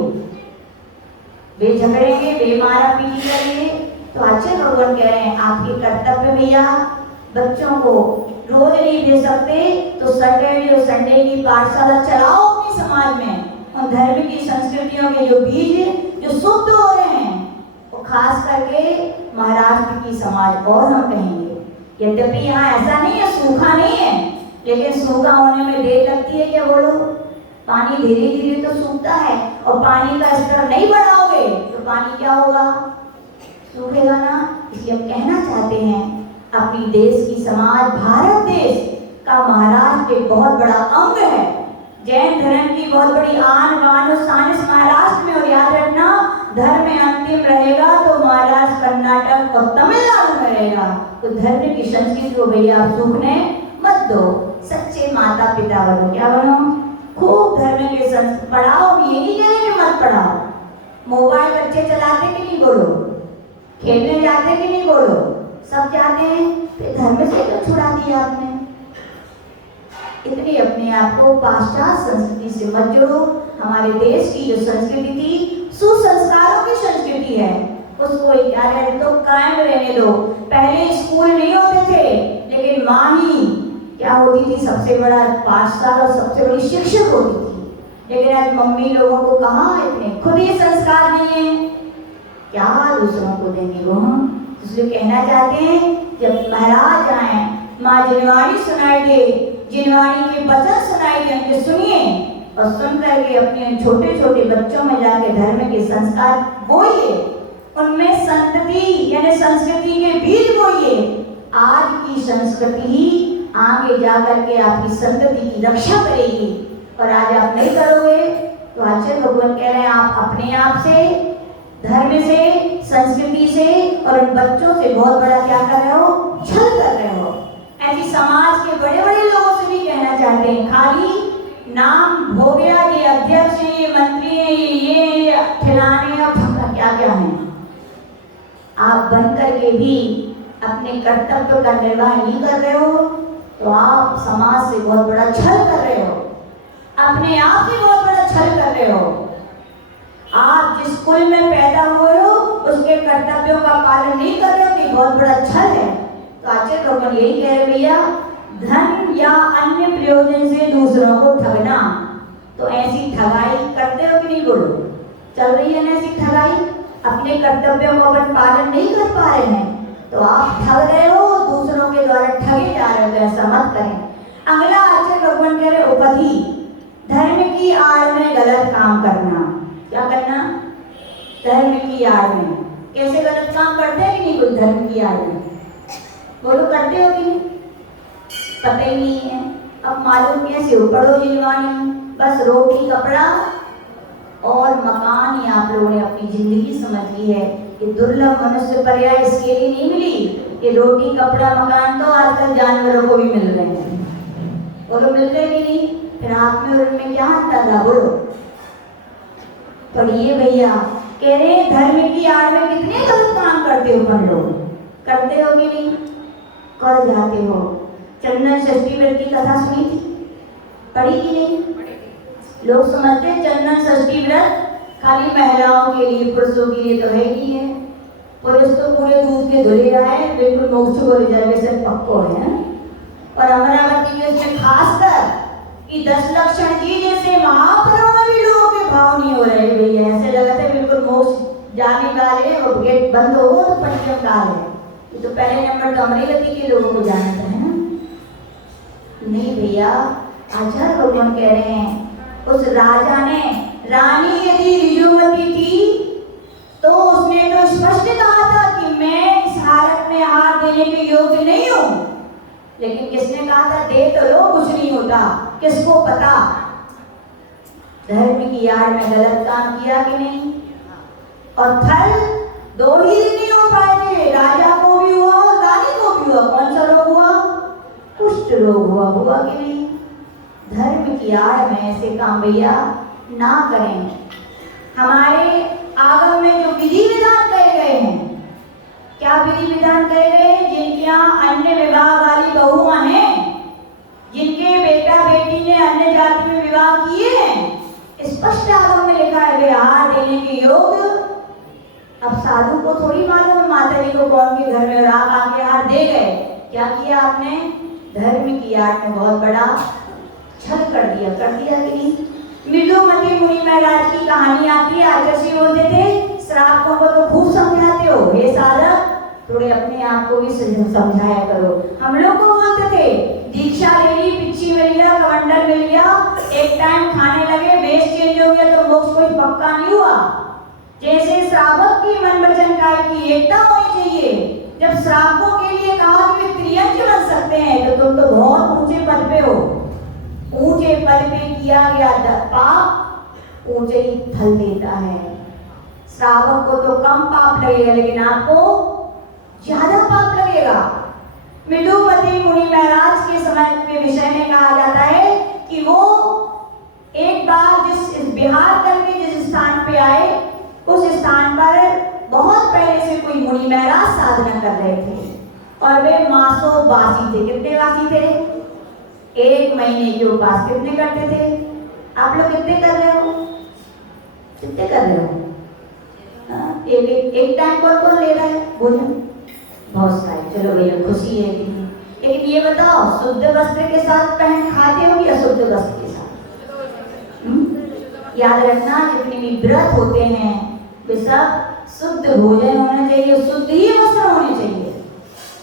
वे झगड़ेंगे, वे मारा पीटी करेंगे। तो आचार्य भगवान कह रहे हैं आपके कर्तव्य भैया, बच्चों को रोज नहीं दे सकते तो सैटरडे और संडे की पाठशाला चलाओ अपने समाज में। और धर्म की संस्कृतियों के जो बीज जो शुद्ध हो रहे हैं वो खास करके महाराष्ट्र की समाज और हम कहेंगे। यद्यपि यहाँ ऐसा नहीं है, सूखा नहीं है, लेकिन सूखा होने में देर लगती है। क्या बोलो? पानी धीरे धीरे तो सूखता है, और पानी का स्तर नहीं बढ़ाओगे तो पानी क्या होगा? सूखेगा ना। इसलिए हम कहना चाहते हैं अपनी देश की समाज, भारत देश का महाराष्ट्र एक बहुत बड़ा अंग है। जैन धर्म की बहुत बड़ी आन बान और शान इस महाराष्ट्र में। और याद रखना धर्म में अंतिम रहेगा तो महाराष्ट्र, कर्नाटक और तमिलनाडु में रहेगा। तो धर्म की संस्कृति को भैया आप सूखने मत दो। सच्चे माता पिता बनो। क्या बनो? खूब धर्म के संस्कृत पढ़ाओ। ये नहीं कह रहे कि मत पढ़ाओ। मोबाइल बच्चे चलाते कि नहीं? बोलो। खेलने जाते कि नहीं? बोलो। सब जाते हैं, तो धर्म से क्यों छुड़ा दिया आपने? इतनी अपने आप को पाश्चात्य संस्कृति से मत जोड़ो। हमारे देश की जो संस्कृति थी सुसंस्कारों की संस्कृति है, उसको क्या रहने दो, कायम रहने दो। पहले स्कूल नहीं होते थे, लेकिन माँ ही क्या होती थी? सबसे बड़ा पाठशाला और सबसे बड़ी शिक्षक होती थी। लेकिन आज मम्मी लोगों को कहाँ इतने खुद ही संस्कार नहीं है, क्या दूसरों को देंगे वो हम? इसलिए कहना चाहते हैं जब महाराज आए, माँ जिनवाणी सुनाई दे, जिनवाणी के वचन सुनाई दे, उनके सुनिए और सुन करके अपने छोटे छोटे बच्चों में जाके धर्म के संस्कार बोइए, उनमें संतति यानी संस्कृति के बीज बोइए। आज की संस्कृति ही आगे जाकर के आपकी संतति की रक्षा करेगी। और आज आप नहीं करोगे तो आचार्य भगवान कह रहे हैं आप अपने आप से, धर्म से, संस्कृति से और उन बच्चों से बहुत बड़ा क्या कर रहे हो? छल कर रहे हो। ऐसी समाज के बड़े बड़े लोगों से भी कहना चाहते हैं, खाली नाम हो गया, ये अध्यक्ष है, ये मंत्री है, ये खिलाने और क्या क्या है, आप बन करके भी अपने कर्तव्य का निर्वाह नहीं कर रहे हो तो आप समाज से बहुत बड़ा छल कर रहे हो, अपने आप से बहुत बड़ा छल कर रहे हो। आप जिस कुल में पैदा हुए हो उसके कर्तव्यों का पालन नहीं कर रहे हो तो बहुत बड़ा छल है। तो आचार्य भगवान यही कह रहे भैया, धन या अन्य प्रयोजन से दूसरों को ठगना, तो ऐसी ठगाई करते हो कि नहीं? बोलो। चल रही है ना ऐसी ठगाई? अपने कर्तव्यों को अपन पालन नहीं कर पा रहे हैं तो आप ठग रहे हो, दूसरों के द्वारा ठगे जा रहे हो, तो ऐसा मत करें। अगला आचार्य भगवान कह रहे उपधि, धर्म की आड़ में गलत काम करना। क्या करना? धर्म की आड़ में। कैसे गलत काम करते हैं कि नहीं कोई धर्म की आड़ में? बोलो, करते हो कि नहीं? पता ही नहीं है। अब मालूम कैसे हो? पढ़ो जिनवाणी, बस रोटी कपड़ा और मकान ही आप लोगों ने अपनी जिंदगी समझ ली है। ये दुर्लभ मनुष्य पर्याय इसके लिए नहीं मिली। ये रोटी कपड़ा मकान तो आजकल जानवरों को भी मिल रहे हैं, बोलो मिल रहे कि नहीं? फिर आप में और उनमें क्या अंतर था, बोलो? पढ़िए भैया, कह रहे हैं धर्म की आड़ में कितने गलत काम करते हो अपन लोग, करते हो कि नहीं? कर जाते हो। चंदन षष्ठी व्रत की कथा सुनी थी, पढ़ी कि नहीं? लोग समझते हैं चंदन षष्ठी व्रत खाली महिलाओं के लिए, पुरुषों के लिए तो है ही है। पुरुष तो पूरे दूध के धुले आए, बिल्कुल मोक्ष को रिजर्वेशन पक्को है। और अमरावती के उसमें खासकर कि 10 लक्षण की जैसे महापुरों में भी लोगों के भाव नहीं हो रहे भैया, ऐसे लगा था बिल्कुल मोक्ष जाने वाले और गेट बंद हो तो पंचम काल है। ये तो पहले नंबर तो अमरावती के लोगों को जाना था, है ना? नहीं भैया, आचार्य भगवान कह रहे हैं उस राजा ने, रानी यदि ऋजुमती थी तो उसने तो स्पष्ट कहा था कि मैं इस हालत में हाथ देने के योग्य नहीं हूं। लेकिन किसने कहा था दे तो लो, कुछ नहीं होता? किसको पता धर्म की आड़ में गलत काम किया कि नहीं? और फल 2 ही दिन नहीं हो पाए थे, राजा को भी हुआ और रानी को भी हुआ। कौन सा रोग हुआ? कुष्ठ रोग हुआ। हुआ कि नहीं? धर्म की आड़ में ऐसे काम भैया ना करें। हमारे आगम में जो विधि विधान कहे गए हैं, क्या विधि विधान कहे गए हैं? जिनके यहाँ अन्य विवाह वाली बहुआं हैं, जिनके बेटा बेटी ने अन्य जाति में विवाह किए हैं, स्पष्ट आगम में लिखा है वे हार देने के योग्य। अब साधु को थोड़ी मालूम है माता जी को कौन के घर में राग आके हार दे गए। क्या किया आपने? धर्म की आड़ में बहुत बड़ा छल कर दिया कि नहीं? मृदुमती मुनि महाराज की कहानी आती है। आचार्य बोलते थे श्रावकों को तो खूब समझाते हो, हे साधक थोड़े अपने आप को भी समझाया करो। हम लोग को बोलते थे दीक्षा ले ली, पिच्ची मिल गया, कमंडल मिल गया, एक टाइम खाने लगे, वेश चेंज हो गया तो मोक्ष कोई पक्का नहीं हुआ। जैसे श्रावक की मन वचन काय की एकता होनी चाहिए। जब श्रावकों के लिए कहा कि वे त्रियंच बन सकते हैं तो तुम तो बहुत ऊंचे पद पे हो। ऊंचे पद पे किया गया पाप ऊंचे ही फल देता है। श्रावक को तो कम पाप लगेगा लेकिन आपको ज्यादा पाप लगेगा। मृदुमती मुनि महाराज के समय के विषय में कहा जाता है कि वो एक बार जिस विहार करके जिस स्थान पे आए, उस स्थान पर बहुत पहले से कोई मुनि महाराज साधना कर रहे थे और वे मासों वासी थे। कितने वासी थे? 1 महीने के उपास कितने करते थे? आप लोग कितने कर रहे हो? कितने कर रहे हो? एक टाइम कौन ले रहा है भोजन? बहुत सारे। चलो भैया खुशी है कि लेकिन ये बताओ शुद्ध वस्त्र के साथ पहन खाते हो या अशुद्ध वस्त्र के साथ? याद रखना जितने भी व्रत होते हैं वे सब शुद्ध भोजन होना चाहिए, शुद्ध ही वस्त्र होने चाहिए,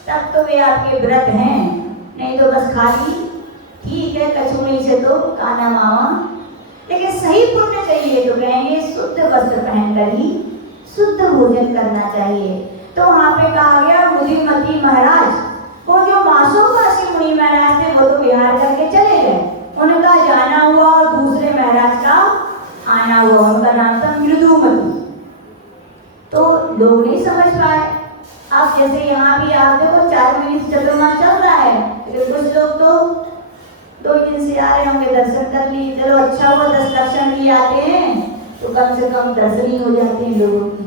तब तो वे आपके व्रत हैं। नहीं तो बस खाली ठीक है कचौड़ी से तो काना मामा। लेकिन सही पुण्य चाहिए तो कहेंगे शुद्ध वस्त्र पहनकर ही शुद्ध भोजन करना चाहिए। तो वहां पे कहा गया मृदुमती महाराज, वो जो मासोवासी मुनि महाराज थे वो तो विहार करके चले गए, उनका जाना हुआ और दूसरे महाराज का आना हुआ। उनका नाम था मृदुमती। तो लोग नहीं समझ पाए। अब जैसे यहाँ भी आप देखो 4 महीने से चतुर्मास चल रहा है, लेकिन कुछ लोग तो 2 दिन से आ रहे होंगे, दर्शन कर लिए, चलो अच्छा हुआ 10 लक्षण लिए आते हैं तो कम से कम दर्शन ही हो जाते हैं लोगों की।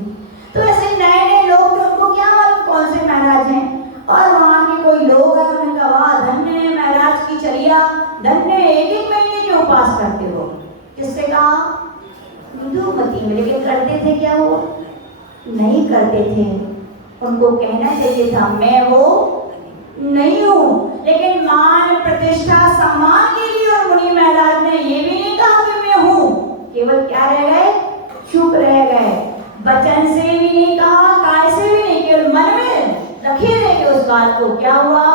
तो ऐसे नए नए लोग थे, उनको क्या मालूम कौन से महाराज हैं। और वहाँ के कोई लोग हैं, उन्होंने कहा वाह धन्य है महाराज की चर्या, धन्य है 1 महीने के उपास करते हो। किससे कहा? मृदुमती में। लेकिन करते थे क्या? वो नहीं करते थे। उनको कहना चाहिए था मैं वो नहीं हूँ। लेकिन मान प्रतिष्ठा सम्मान के लिए और मुनि महाराज ने ये भी नहीं कहा कि मैं हूँ, केवल क्या रह गए? चुप रह गए। वचन से भी नहीं कहा, काय से भी नहीं, केवल मन में रखे रहे उस बात को। क्या हुआ?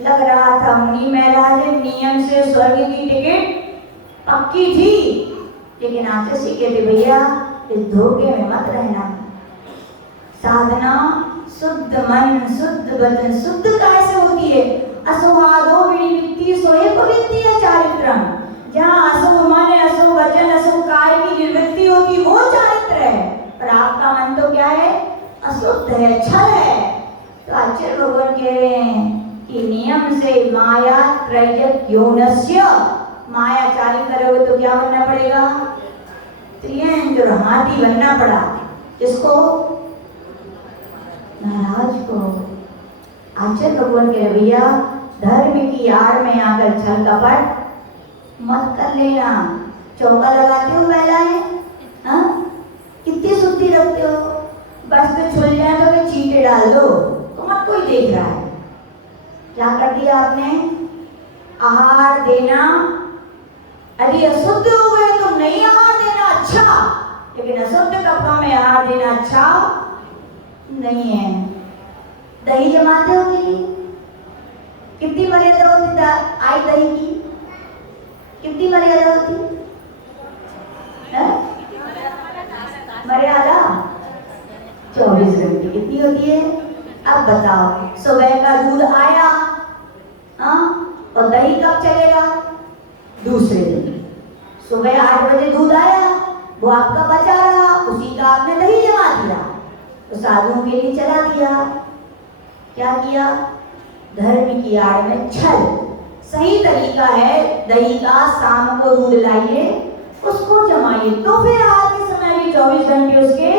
लग रहा था मुनि महाराज नियम से स्वर्ग की टिकट पक्की थी, लेकिन आचार्य कहते भैया इस धोखे में मत रहना। साधना शुद्ध मन शुद्ध वचन शुद्ध कैसे होती है? असुहादो विनिवृत्ति सोए पवित्र चारित्रम। जहाँ अशुभ मन अशुभ वचन अशुभ काय की निवृत्ति होती वो चारित्र है। पर आपका मन तो यौनस्य मायाचारी करोगे तो क्या बनना पड़ेगा? त्रियंज और हाथी बनना पड़ा। किसको? महाराज को। आचार्य भगवान कह रहे भैया धर्म की आड़ में आकर छल कपट मत कर लेना। चौका लगाते हो महिलाएं, हाँ कितनी शुद्धि रखते हो, बस तो छुल जाए तो फिर चीटे डाल दो तो मत कोई देख रहा है। क्या कर दिया आपने? आहार देना, अरे अशुद्ध हो गए तो नहीं आहार देना अच्छा, लेकिन अशुद्ध कपड़ों में आहार देना अच्छा नहीं है। दही जमाते हो कि नहीं? कितनी मर्यादा होती आई दही की? कितनी मर्यादा होती है? मर्यादा 24 घंटे कितनी होती है? अब बताओ, सुबह का दूध आया, हाँ, और दही कब चलेगा? दूसरे दिन। सुबह 8 बजे दूध आया, वो आपका बचा रहा, उसी का आपने दही जमा दिया, तो साधुओं के लिए चला दिया। क्या किया? धर्म की आड़ में छल। सही तरीका है दही का, शाम को दूध लाइए, उसको जमाइए, तो फिर आज के समय भी 24 घंटे उसके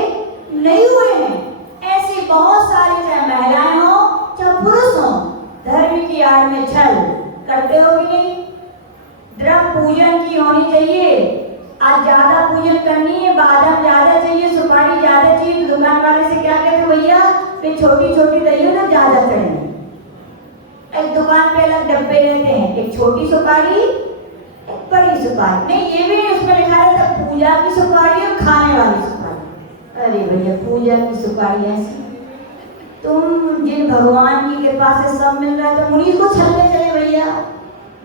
नहीं हुए हैं। ऐसे बहुत सारे, चाहे महिलाएं हो चाहे पुरुष हो, धर्म की आड़ में छल करते हो कि नहीं? द्रव्य पूजन की होनी चाहिए। आज ज्यादा पूजन करनी है, बादाम ज्यादा चाहिए, सुपारी ज्यादा चाहिए, तो दुकान वाले से क्या कहते भैया वे छोटी छोटी दही ना ज्यादा चढ़े। एक दुकान पे अलग डब्बे रहते हैं, एक छोटी सुपारी एक बड़ी सुपारी। नहीं, ये भी उसमें लिखा रहता है पूजा की सुपारी और खाने वाली सुपारी। अरे भैया पूजा की सुपारी ऐसी, तुम जिन भगवान की कृपा से सब मिल रहा है तो उन्हीं को छलने चले भैया,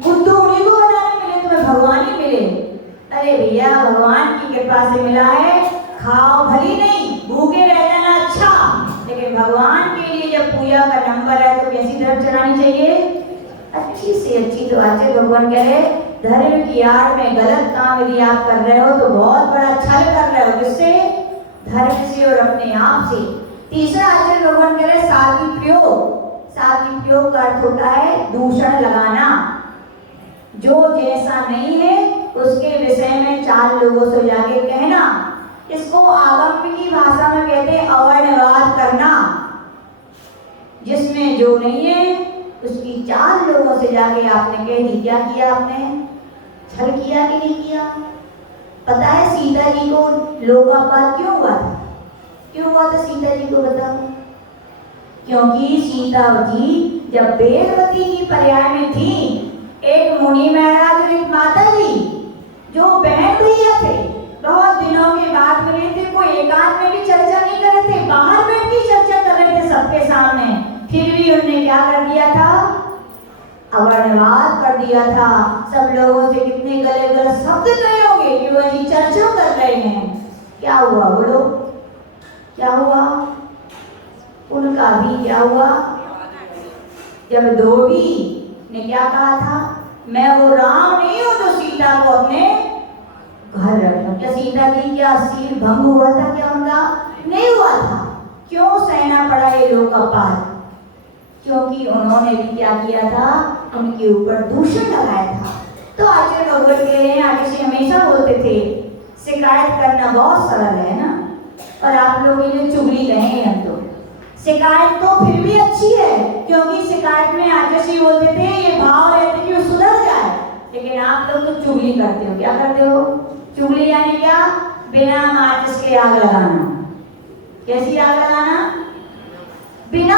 बुद्धू उन्हीं को बनाने मिले, तुम्हें भगवान ही मिले। अरे भैया भगवान की कृपा से मिला है, खाओ भली नहीं, भूखे रह जाना अच्छा, लेकिन भगवान के लिए जब पूजा का नंबर है तो कैसी तरफ चलानी चाहिए? अच्छी से अच्छी। तो आचार्य भगवान कह रहे धर्म की आड़ में गलत काम यदि आप कर रहे हो तो बहुत बड़ा छल कर रहे हो, जिससे? धर्म से और अपने आप से। तीसरा आचार्य भगवान कह रहे सादृप्योग। सादृप्योग का अर्थ होता है दूषण लगाना। जो जैसा नहीं है उसके विषय में 4 लोगों से जाके कहना। इसको आगम की भाषा में कहते हैं अवर्णवाद करना। जिसमें जो नहीं है उसकी 4 लोगों से जाके आपने कह दी। क्या किया आपने? छल किया कि नहीं किया? पता है सीता जी को लोकापवाद क्यों हुआ था? क्यों हुआ था सीता जी को बताओ? क्योंकि सीता जी जब वेदवती की पर्याय में थी, एक मुनि महाराज और एक माता जी जो बहन भैया थे, बहुत दिनों के बाद मिले थे, कोई एकांत में भी चर्चा नहीं कर रहे थे, बाहर बैठ के चर्चा कर रहे थे सबके सामने, फिर भी उन्होंने क्या कर दिया था? अवर्णवाद कर दिया था। सब लोगों से कितने गले गलत शब्द कहे होंगे कि वो जी चर्चा कर रहे हैं। क्या हुआ बोलो? क्या हुआ? उनका भी क्या हुआ? जब धोबी ने क्या कहा था, मैं वो राम नहीं हूं जो सीता को अपने घर रखा। क्या सीता जी क्या शील भंग हुआ था? क्या उनका नहीं हुआ था? क्यों सहना पड़ा ये लोकापवाद? क्योंकि उन्होंने भी क्या किया था? उनके ऊपर दूषण लगाया था। तो आचार्य भगवत कह रहे हैं, आगे से हमेशा बोलते थे शिकायत करना बहुत सरल है ना, और आप लोग ये चुगली कहेंगे हम तो। शिकायत तो फिर भी अच्छी है, क्योंकि शिकायत में आचार्य जी बोलते थे ये भाव रहते कि वो सुधर जाए, लेकिन आप लोग तो चुगली करते हो। क्या करते हो? चुगली यानी क्या? बिना माचिस के आग लगाना। कैसी आग लगाना? बिना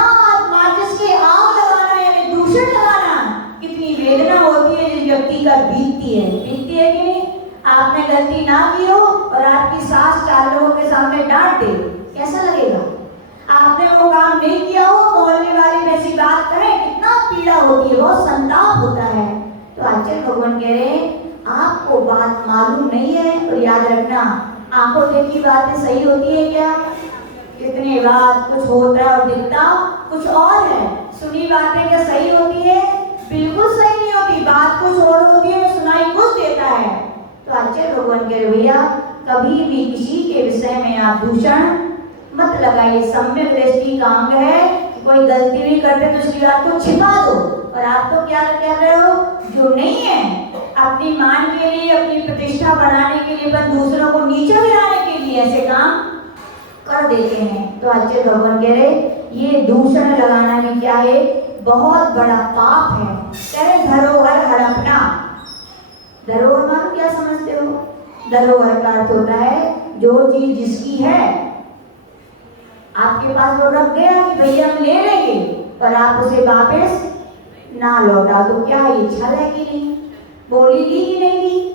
माचिस के आग लगाना, यानी दूषण लगाना। कितनी वेदना होती है जिस व्यक्ति का बीतती है कि नहीं? आपने गलती ना की हो और आपकी सास 4 लोगों के सामने डांट दे, कैसा लगेगा? आपने वो काम नहीं किया हो, मोहल्ले वाले में ऐसी बात कहे, कितना पीड़ा होती है, बहुत संताप होता है। तो आचार्य भगवान कह रहे हैं आपको बात मालूम नहीं है, और याद रखना आंखों देखी बातें सही होती है क्या? कितने बात कुछ होता है और दिखता कुछ और है। सुनी बातें क्या सही होती है? बिल्कुल सही नहीं होती। बात कुछ और होती है, सुनाई कुछ देता है। तो आचार्य भगवान कह रहे भैया कभी भी किसी के विषय में आप दूषण मत लगाइए। सम्यक दृष्टि का अंग है कि कोई गलती भी करते तो उसकी बात को छिपा दो और आप तो क्या कर रहे हो, जो नहीं है अपनी मान के लिए, अपनी प्रतिष्ठा बढ़ाने के लिए, पर दूसरों को नीचे गिराने के लिए ऐसे काम कर देते हैं। तो आचार्य भगवान कह रहे ये दूषण लगाना भी क्या है, बहुत बड़ा पाप है। कह रहे धरोहर हड़पना। धरोहर मानो क्या समझते हो? धरोहर का अर्थ होता है जो चीज जिसकी है, आपके पास वो रख गया कि भैया हम ले लेंगे, पर आप उसे वापस ना लौटा तो क्या ये छल है कि नहीं? बोली ली कि नहीं ली?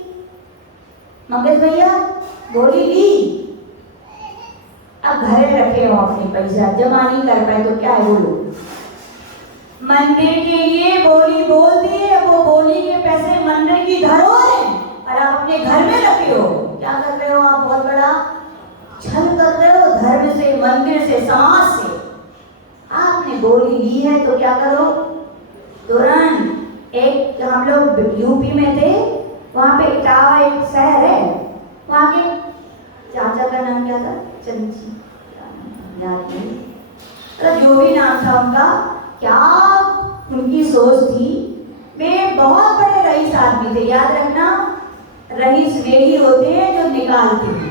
मंगेश भैया बोली ली, अब घरे रखे हो अपने पैसा, जमा नहीं कर पाए तो क्या है बोलो? मंदिर के लिए बोली बोलती है, वो बोली के पैसे मंदिर की धरोहर है और आप अपने घर में रखे हो। क्या कर रहे हो आप? बहुत बड़ा छल कर रहे हो धर्म से, मंदिर से, समाज से। आपने बोली ली है तो क्या करो, तुरंत एक हम लोग यूपी में थे, वहां पे इटावा एक शहर है, वहां के चाचा का नाम क्या था, चंची याद नहीं, तो जो भी नाम था उनका, क्या उनकी सोच थी। वे बहुत बड़े रईस आदमी थे, याद रखना, रईस वे ही होते हैं जो निकालते हैं,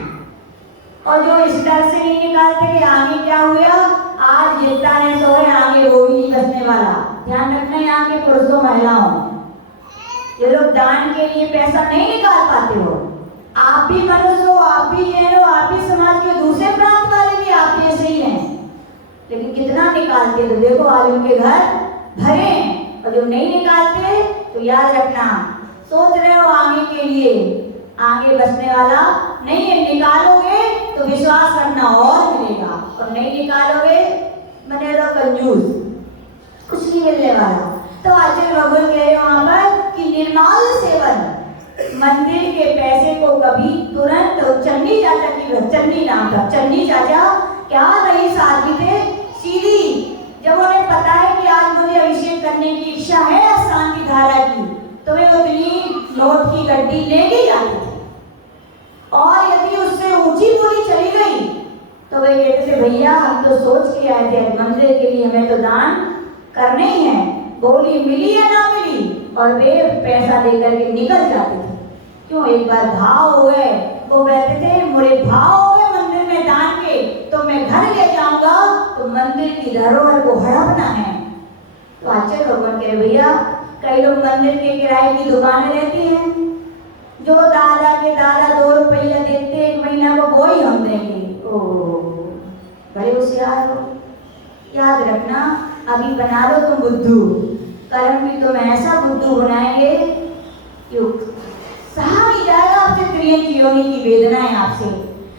और जो इस डर से नहीं निकालते कि आगे क्या हुआ, आज जितना है सो है, आगे वो भी नहीं बचने वाला। ध्यान रखना है यहाँ के पुरुषों महिलाओं, ये लोग दान के लिए पैसा नहीं निकाल पाते हो। आप भी मनुष्य हो, आप भी जैन हो, आप भी समाज के दूसरे प्रांत वाले भी आप जैसे ही हैं, लेकिन कितना निकालते तो देखो आज उनके घर भरे। और जो नहीं निकालते तो याद रखना, सोच रहे हो आगे के लिए, आगे बचने वाला नहीं है। निकालोगे तो विश्वास करना और मिलेगा, और नहीं निकालोगे बने रहो कंजूस, कुछ नहीं मिलने वाला। तो आचार्य भगवान कह रहे वहां पर कि निर्माल सेवन, मंदिर के पैसे को कभी तुरंत, चन्नी चाचा की, चन्नी नाम था, चन्नी चाचा क्या नहीं साथी थे, सीधी जब उन्हें पता है कि आज मुझे अभिषेक करने की इच्छा है शांति धारा की, तो वे उतनी नोट की गड्डी लेके जाते थे, और यदि उससे ऊंची बोली चली गई तो वे कहते थे भैया हम तो सोच के आए थे मंदिर के लिए, हमें तो दान करने ही है, बोली मिली या ना मिली, और वे पैसा लेकर के निकल जाते थे। क्यों? एक बार भाव हो गए, वो कहते थे मुझे भाव हो गए मंदिर में दान के, तो मैं घर ले जाऊंगा, तो मंदिर की धरोहर को हड़पना है। तो आचार्य भगवान कह भैया कई लोग मंदिर के किराए की दुकानें रहती हैं, जो दादा के दादा 2 रुपया देते 1 महीना को, वो ही हम देंगे। बड़े होशियार हो, याद रखना, अभी बना लो तुम बुद्धू, कर्म भी तुम ऐसा बुद्धू बनाएंगे कि सहा नहीं जाएगा आपसे त्रियंत योनि की वेदनाएं आपसे।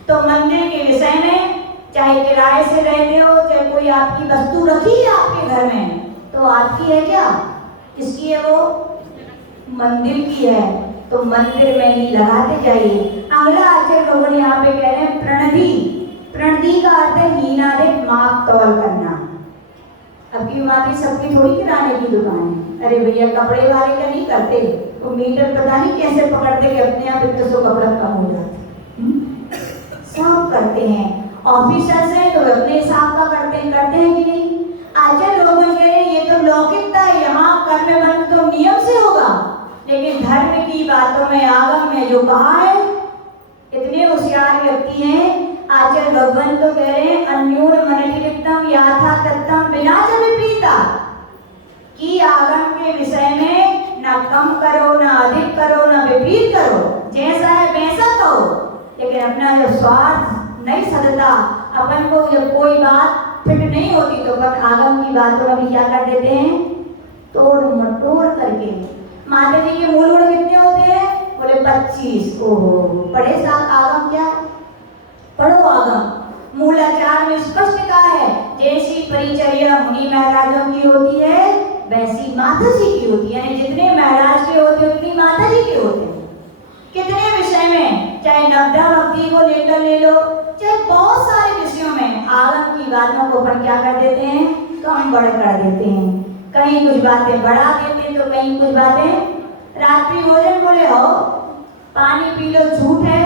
तो मंदिर के विषय में, चाहे किराए से रहते हो, चाहे कोई आपकी वस्तु रखी है आपके घर में, तो आपकी है क्या? किसकी है वो? मंदिर की है, तो मंदिर में ही लगाते जाइए। अगला आचार्य भगवान यहाँ पे कह रहे हैं प्रणधि। प्रणधि का अर्थ है हीनादे माप तौल करना। अब की बात सबकी थोड़ी किराने की दुकान है, अरे भैया कपड़े वाले का नहीं करते, वो मीटर पता नहीं कैसे पकड़ते कि अपने आप 100 कपड़ा कम हो जाते, सब करते हैं। ऑफिसर्स हैं तो अपने हिसाब का करते हैं कि नहीं? आचार्य लोगों कह रहे ये तो लौकिकता है, यहाँ कर्म बंध तो नियम से होगा, लेकिन धर्म की बातों में, आगम में जो कहा है, इतने होशियार व्यक्ति हैं। आचार्य भगवान तो कह रहे हैं अन्योर मनोलिप्तम याथा तत्तम बिना च विपरीता, कि आगम के विषय में ना कम करो, ना अधिक करो, ना विपरीत करो, जैसा है वैसा कहो, लेकिन अपना जो स्वार्थ नहीं सदता, अपन को जब कोई बात फिट नहीं होती तो अपन आगम की बातों में भी क्या कर देते हैं, तोड़ मटोड़ करके। माता जी के मूल गुण कितने होते हैं? बोले 25। ओहो, पढ़े साथ आगम क्या? पढ़ो आगम। मूलाचार में स्पष्ट कहा है, जैसी परिचर्या मुनि महाराजों की होती है वैसी माता जी की होती है। जितने महाराज के होते हैं उतनी माता जी के होते हैं। कितने विषय में, चाहे नवदा भक्ति को लेकर ले लो, चाहे बहुत सारे विषयों में, आगम की बातों को अपन क्या कर देते हैं, कम बढ़ कर देते हैं। कहीं कुछ बातें बढ़ा देते हैं तो कहीं कुछ बातें, रात्रि भोजन बोले हो पानी पी लो झूठ है,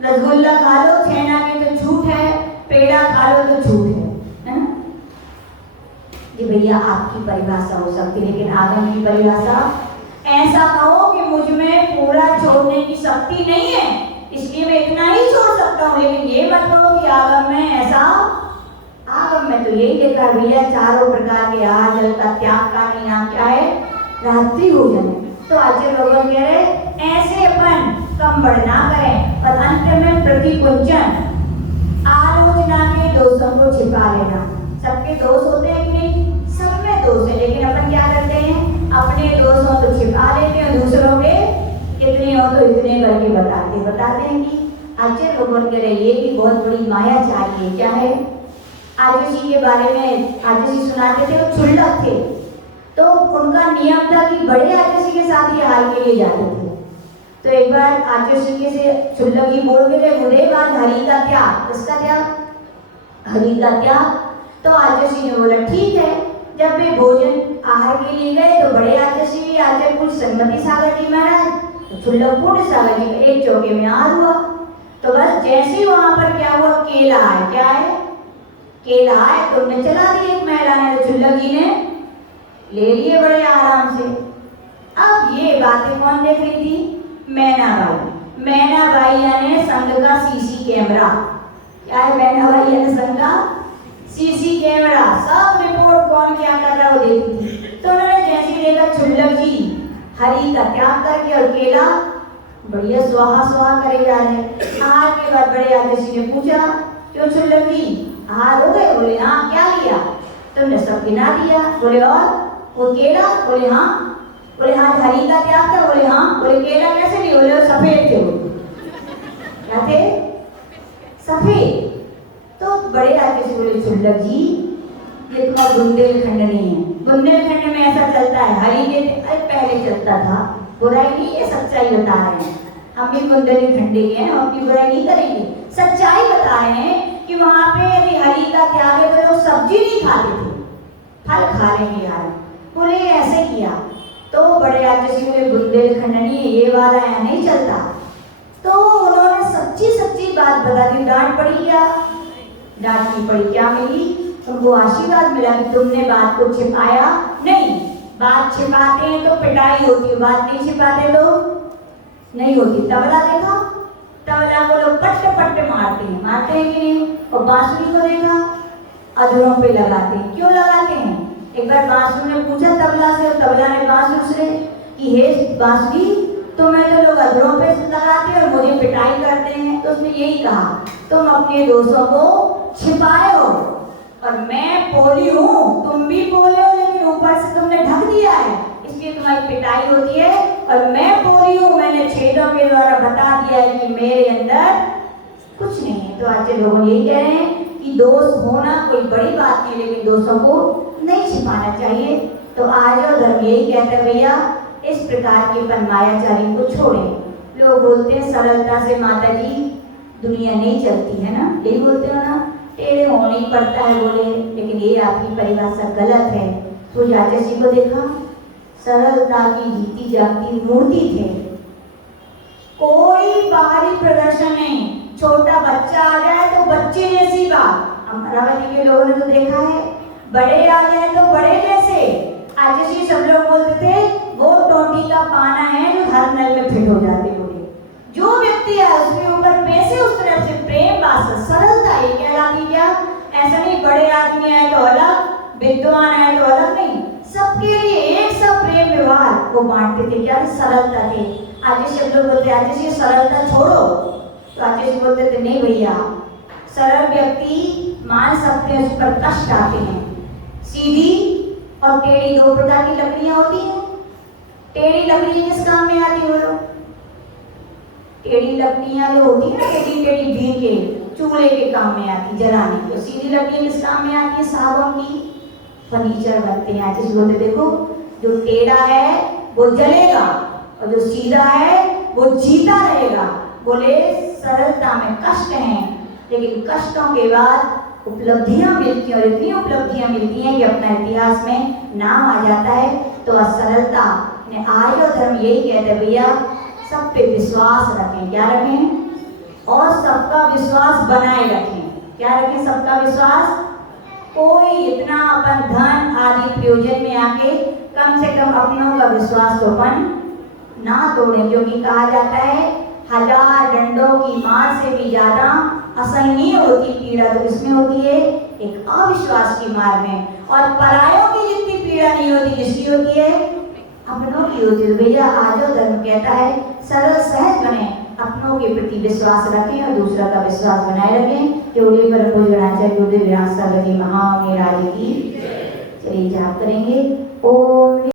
रसगुल्ला खा लो छेना के तो झूठ है, पेड़ा खा लो तो झूठ है ना? जी भैया भैया आपकी परिभाषा हो सकती है, लेकिन आगम की परिभाषा ऐसा कहो कि मुझ में पूरा छोड़ने की शक्ति नहीं है, इसलिए मैं इतना ही छोड़ सकता हूँ, लेकिन ये मत कहो कि आगम में ऐसा। आगम में तो यही लिखा है भैया, चारों प्रकार के आहार जल का त्याग का नाम क्या है? रात्रि भोजन है। तो आचार्य भगवान कह रहे ऐसे अपन कम बढ़ ना करें और अंत में प्रतिकुंचन, आलोचना के दोषों को छिपा लेना। सबके दोष होते हैं कि नहीं? सब में दोष है, लेकिन अपन क्या करते हैं? अपने दोषों को छिपा लेते हैं, दूसरों के कितने हो तो इतने करके बताते हैं कि आचार्य भगवान कह रहे ये भी बहुत बड़ी माया चाहिए। क्या है? आचार्य जी के बारे में आचार्य जी सुनाते थे, वो क्षुल्लक थे, तो उनका नियम था कि बड़े आचार्य जी के साथ ही हाल के लिए जाते थे। तो एक बार आचार्य जी से क्षुल्लक जी बोल गए बुरे बात हरि का त्याग। किसका त्याग? हरि का त्याग। तो आचार्य जी ने बोला ठीक है। जब वे भोजन आहार के लिए गए तो बड़े आचार्य जी भी आचार्य कुछ संगति सागर जी महाराज, तो क्षुल्लक पूर्ण सागर जी का एक चौके में आहार हुआ। तो बस जैसे ही वहां पर क्या हुआ, केला है, क्या है? केला है, तुमने चला दिया एक महिला ने, तो क्षुल्लक जी ने ले लिए बड़े आराम से। अब ये बातें कौन देख रही थी? मैनाबाई। मैनाबाई यानी संघ का सीसी कैमरा। क्या है मैनाबाई यानी संघ का सीसी कैमरा, सब रिपोर्ट कौन क्या कर रहा है वो देखती थी। तो उन्होंने जैसे ही देखा क्षुल्लक जी हरि का त्याग करके और केला बढ़िया स्वाहा स्वाहा करे जा रहे। आहार के बाद बड़े आचार्य जी ने पूछा क्यों क्षुल्लक जी आहार हो गए? बोले हाँ। क्या लिया? तुमने सब गिना दिया। बोले और वो केला? बोले हाँ। बोले हाँ हरि का त्याग था? बोले हाँ। बोले केला कैसे लिए? बोले सफेद थे। वो क्या थे? सफेद। तो बड़े आचार्य जी बोले क्षुल्लक जी ये तुम्हारा बुंदेलखंड नहीं है। बुंदेलखंड में ऐसा चलता है, हरि के पहले चलता था, बुराई नहीं, ये सच्चाई बता रहे हैं। हम भी बुंदेलखंड के हैं, हम अपनी बुराई नहीं करेंगे, सच्चाई बता रहे हैं कि वहां पे यदि हरि का त्याग है तो लोग सब्जी नहीं खाते थे, फल खा लेंगे यार। बोले ऐसे किया। तो बड़े आचार्य जी बोले बुंदेलखंड नहीं है, ये वाला यहाँ नहीं चलता। तो उन्होंने सच्ची बात बता दी। डांट पड़ी क्या? डांट नहीं पड़ी। क्या मिली? उनको आशीर्वाद मिला कि तुमने बात को छिपाया नहीं। बात छिपाते हैं तो पिटाई होती है, बात नहीं छिपाते तो नहीं होती। तबला देखा? तबला को लोग पट्टे मारते हैं कि नहीं? और बांसुरी को देखा? अधरों पे लगाते हैं। क्यों लगाते हैं? एक बार बांसुरी ने पूछा तबला से, और तबला ने बांसुरी से कि हे बांसुरी तुम्हें तो लोग अधरों पे लगाते हैं और मुझे पिटाई करते हैं। तो उसने यही कहा तुम अपने दोषों को छिपाए हो और मैं पोली हूँ, तुम भी पोले हो, लेकिन ऊपर से तुमने ढक दिया है, इसलिए तुम्हारी पिटाई होती है। और मैं पोली हूँ, मैंने छेदों के द्वारा बता दिया है कि मेरे अंदर कुछ नहीं है। तो आज लोग यही कह रहे हैं कि दोष होना कोई बड़ी बात नहीं, लेकिन दोषों को नहीं छिपाना चाहिए। तो आज और धर्म यही कहते हैं भैया इस प्रकार के मायाचारी को छोड़ें। लोग बोलते हैं सरलता से माता जी दुनिया नहीं चलती है ना, यही बोलते हो ना, टेढ़े होना ही पड़ता है बोले, लेकिन ये आपकी परिभाषा गलत है। तो आचार्य जी को देखा, सरलता की जीती जागती मूर्ति थे, कोई बाहरी प्रदर्शन नहीं। छोटा बच्चा आ जाए तो बच्चे जैसी बात, अमरावती के लोगों ने तो देखा है, बड़े आ जाए तो बड़े जैसे। आचार्य जी सब लोग बोलते थे वो टोटी का पाना है जो हर नल में फिट हो जाते बोले। जो व्यक्ति है उसके ऊपर पैसे उस तरफ से प्रेम वात्सल्य सरलता ये कहलाती। क्या ऐसा नहीं बड़े आदमी आए तो अलग, विद्वान आए तो अलग, नहीं, सबके लिए एक सा प्रेम व्यवहार वो बांटते थे। क्या सरलता थे। आज शब्द बोलते आज ये सरलता छोड़ो, तो आज जी बोलते थे नहीं भैया सरल व्यक्ति मान सकते हैं, उस पर कष्ट आते हैं। सीधी और टेढ़ी दो प्रकार की लकड़ियां होती हैं। टेढ़ी लकड़ी किस काम में आती है बोलो? टेढ़ी लकड़ियां जो होती है ना, टेढ़ी बीन के चूल्हे के काम में आती, जलाने की। सीधी लकड़ियां किस काम में आती है? सागौन की फर्नीचर बनते हैं। आज बोलते देखो जो टेढ़ा है वो जलेगा और जो सीधा है वो जीता रहेगा। बोले सरलता में कष्ट हैं, लेकिन कष्टों के बाद उपलब्धियां मिलती हैं, और इतनी उपलब्धियां मिलती हैं कि अपना इतिहास में नाम आ जाता है। तो सरलता ने आर्य धर्म यही कहते हैं भैया सब पे विश्वास रखें। क्या रखें? और सबका विश्वास बनाए रखें। क्या रखें? सबका विश्वास कोई इतना अपन धन आदि प्रयोजन में आके कम से कम अपनों का विश्वास तो अपन ना तोड़ें, क्योंकि कहा जाता है 1000 डंडों की मार से भी ज्यादा असहनीय होती पीड़ा तो किसमें होती है? एक अविश्वास की मार में। और परायों की जितनी पीड़ा नहीं होती, किसकी होती है? अपनों की होती है। भैया आज धर्म कहता है सरल सहज बने, अपनों के प्रति विश्वास रखें और दूसरा का विश्वास बनाए रखें। केवली पर गुरुदेव विरासत महाराज की। चलिए जाप करेंगे। ओम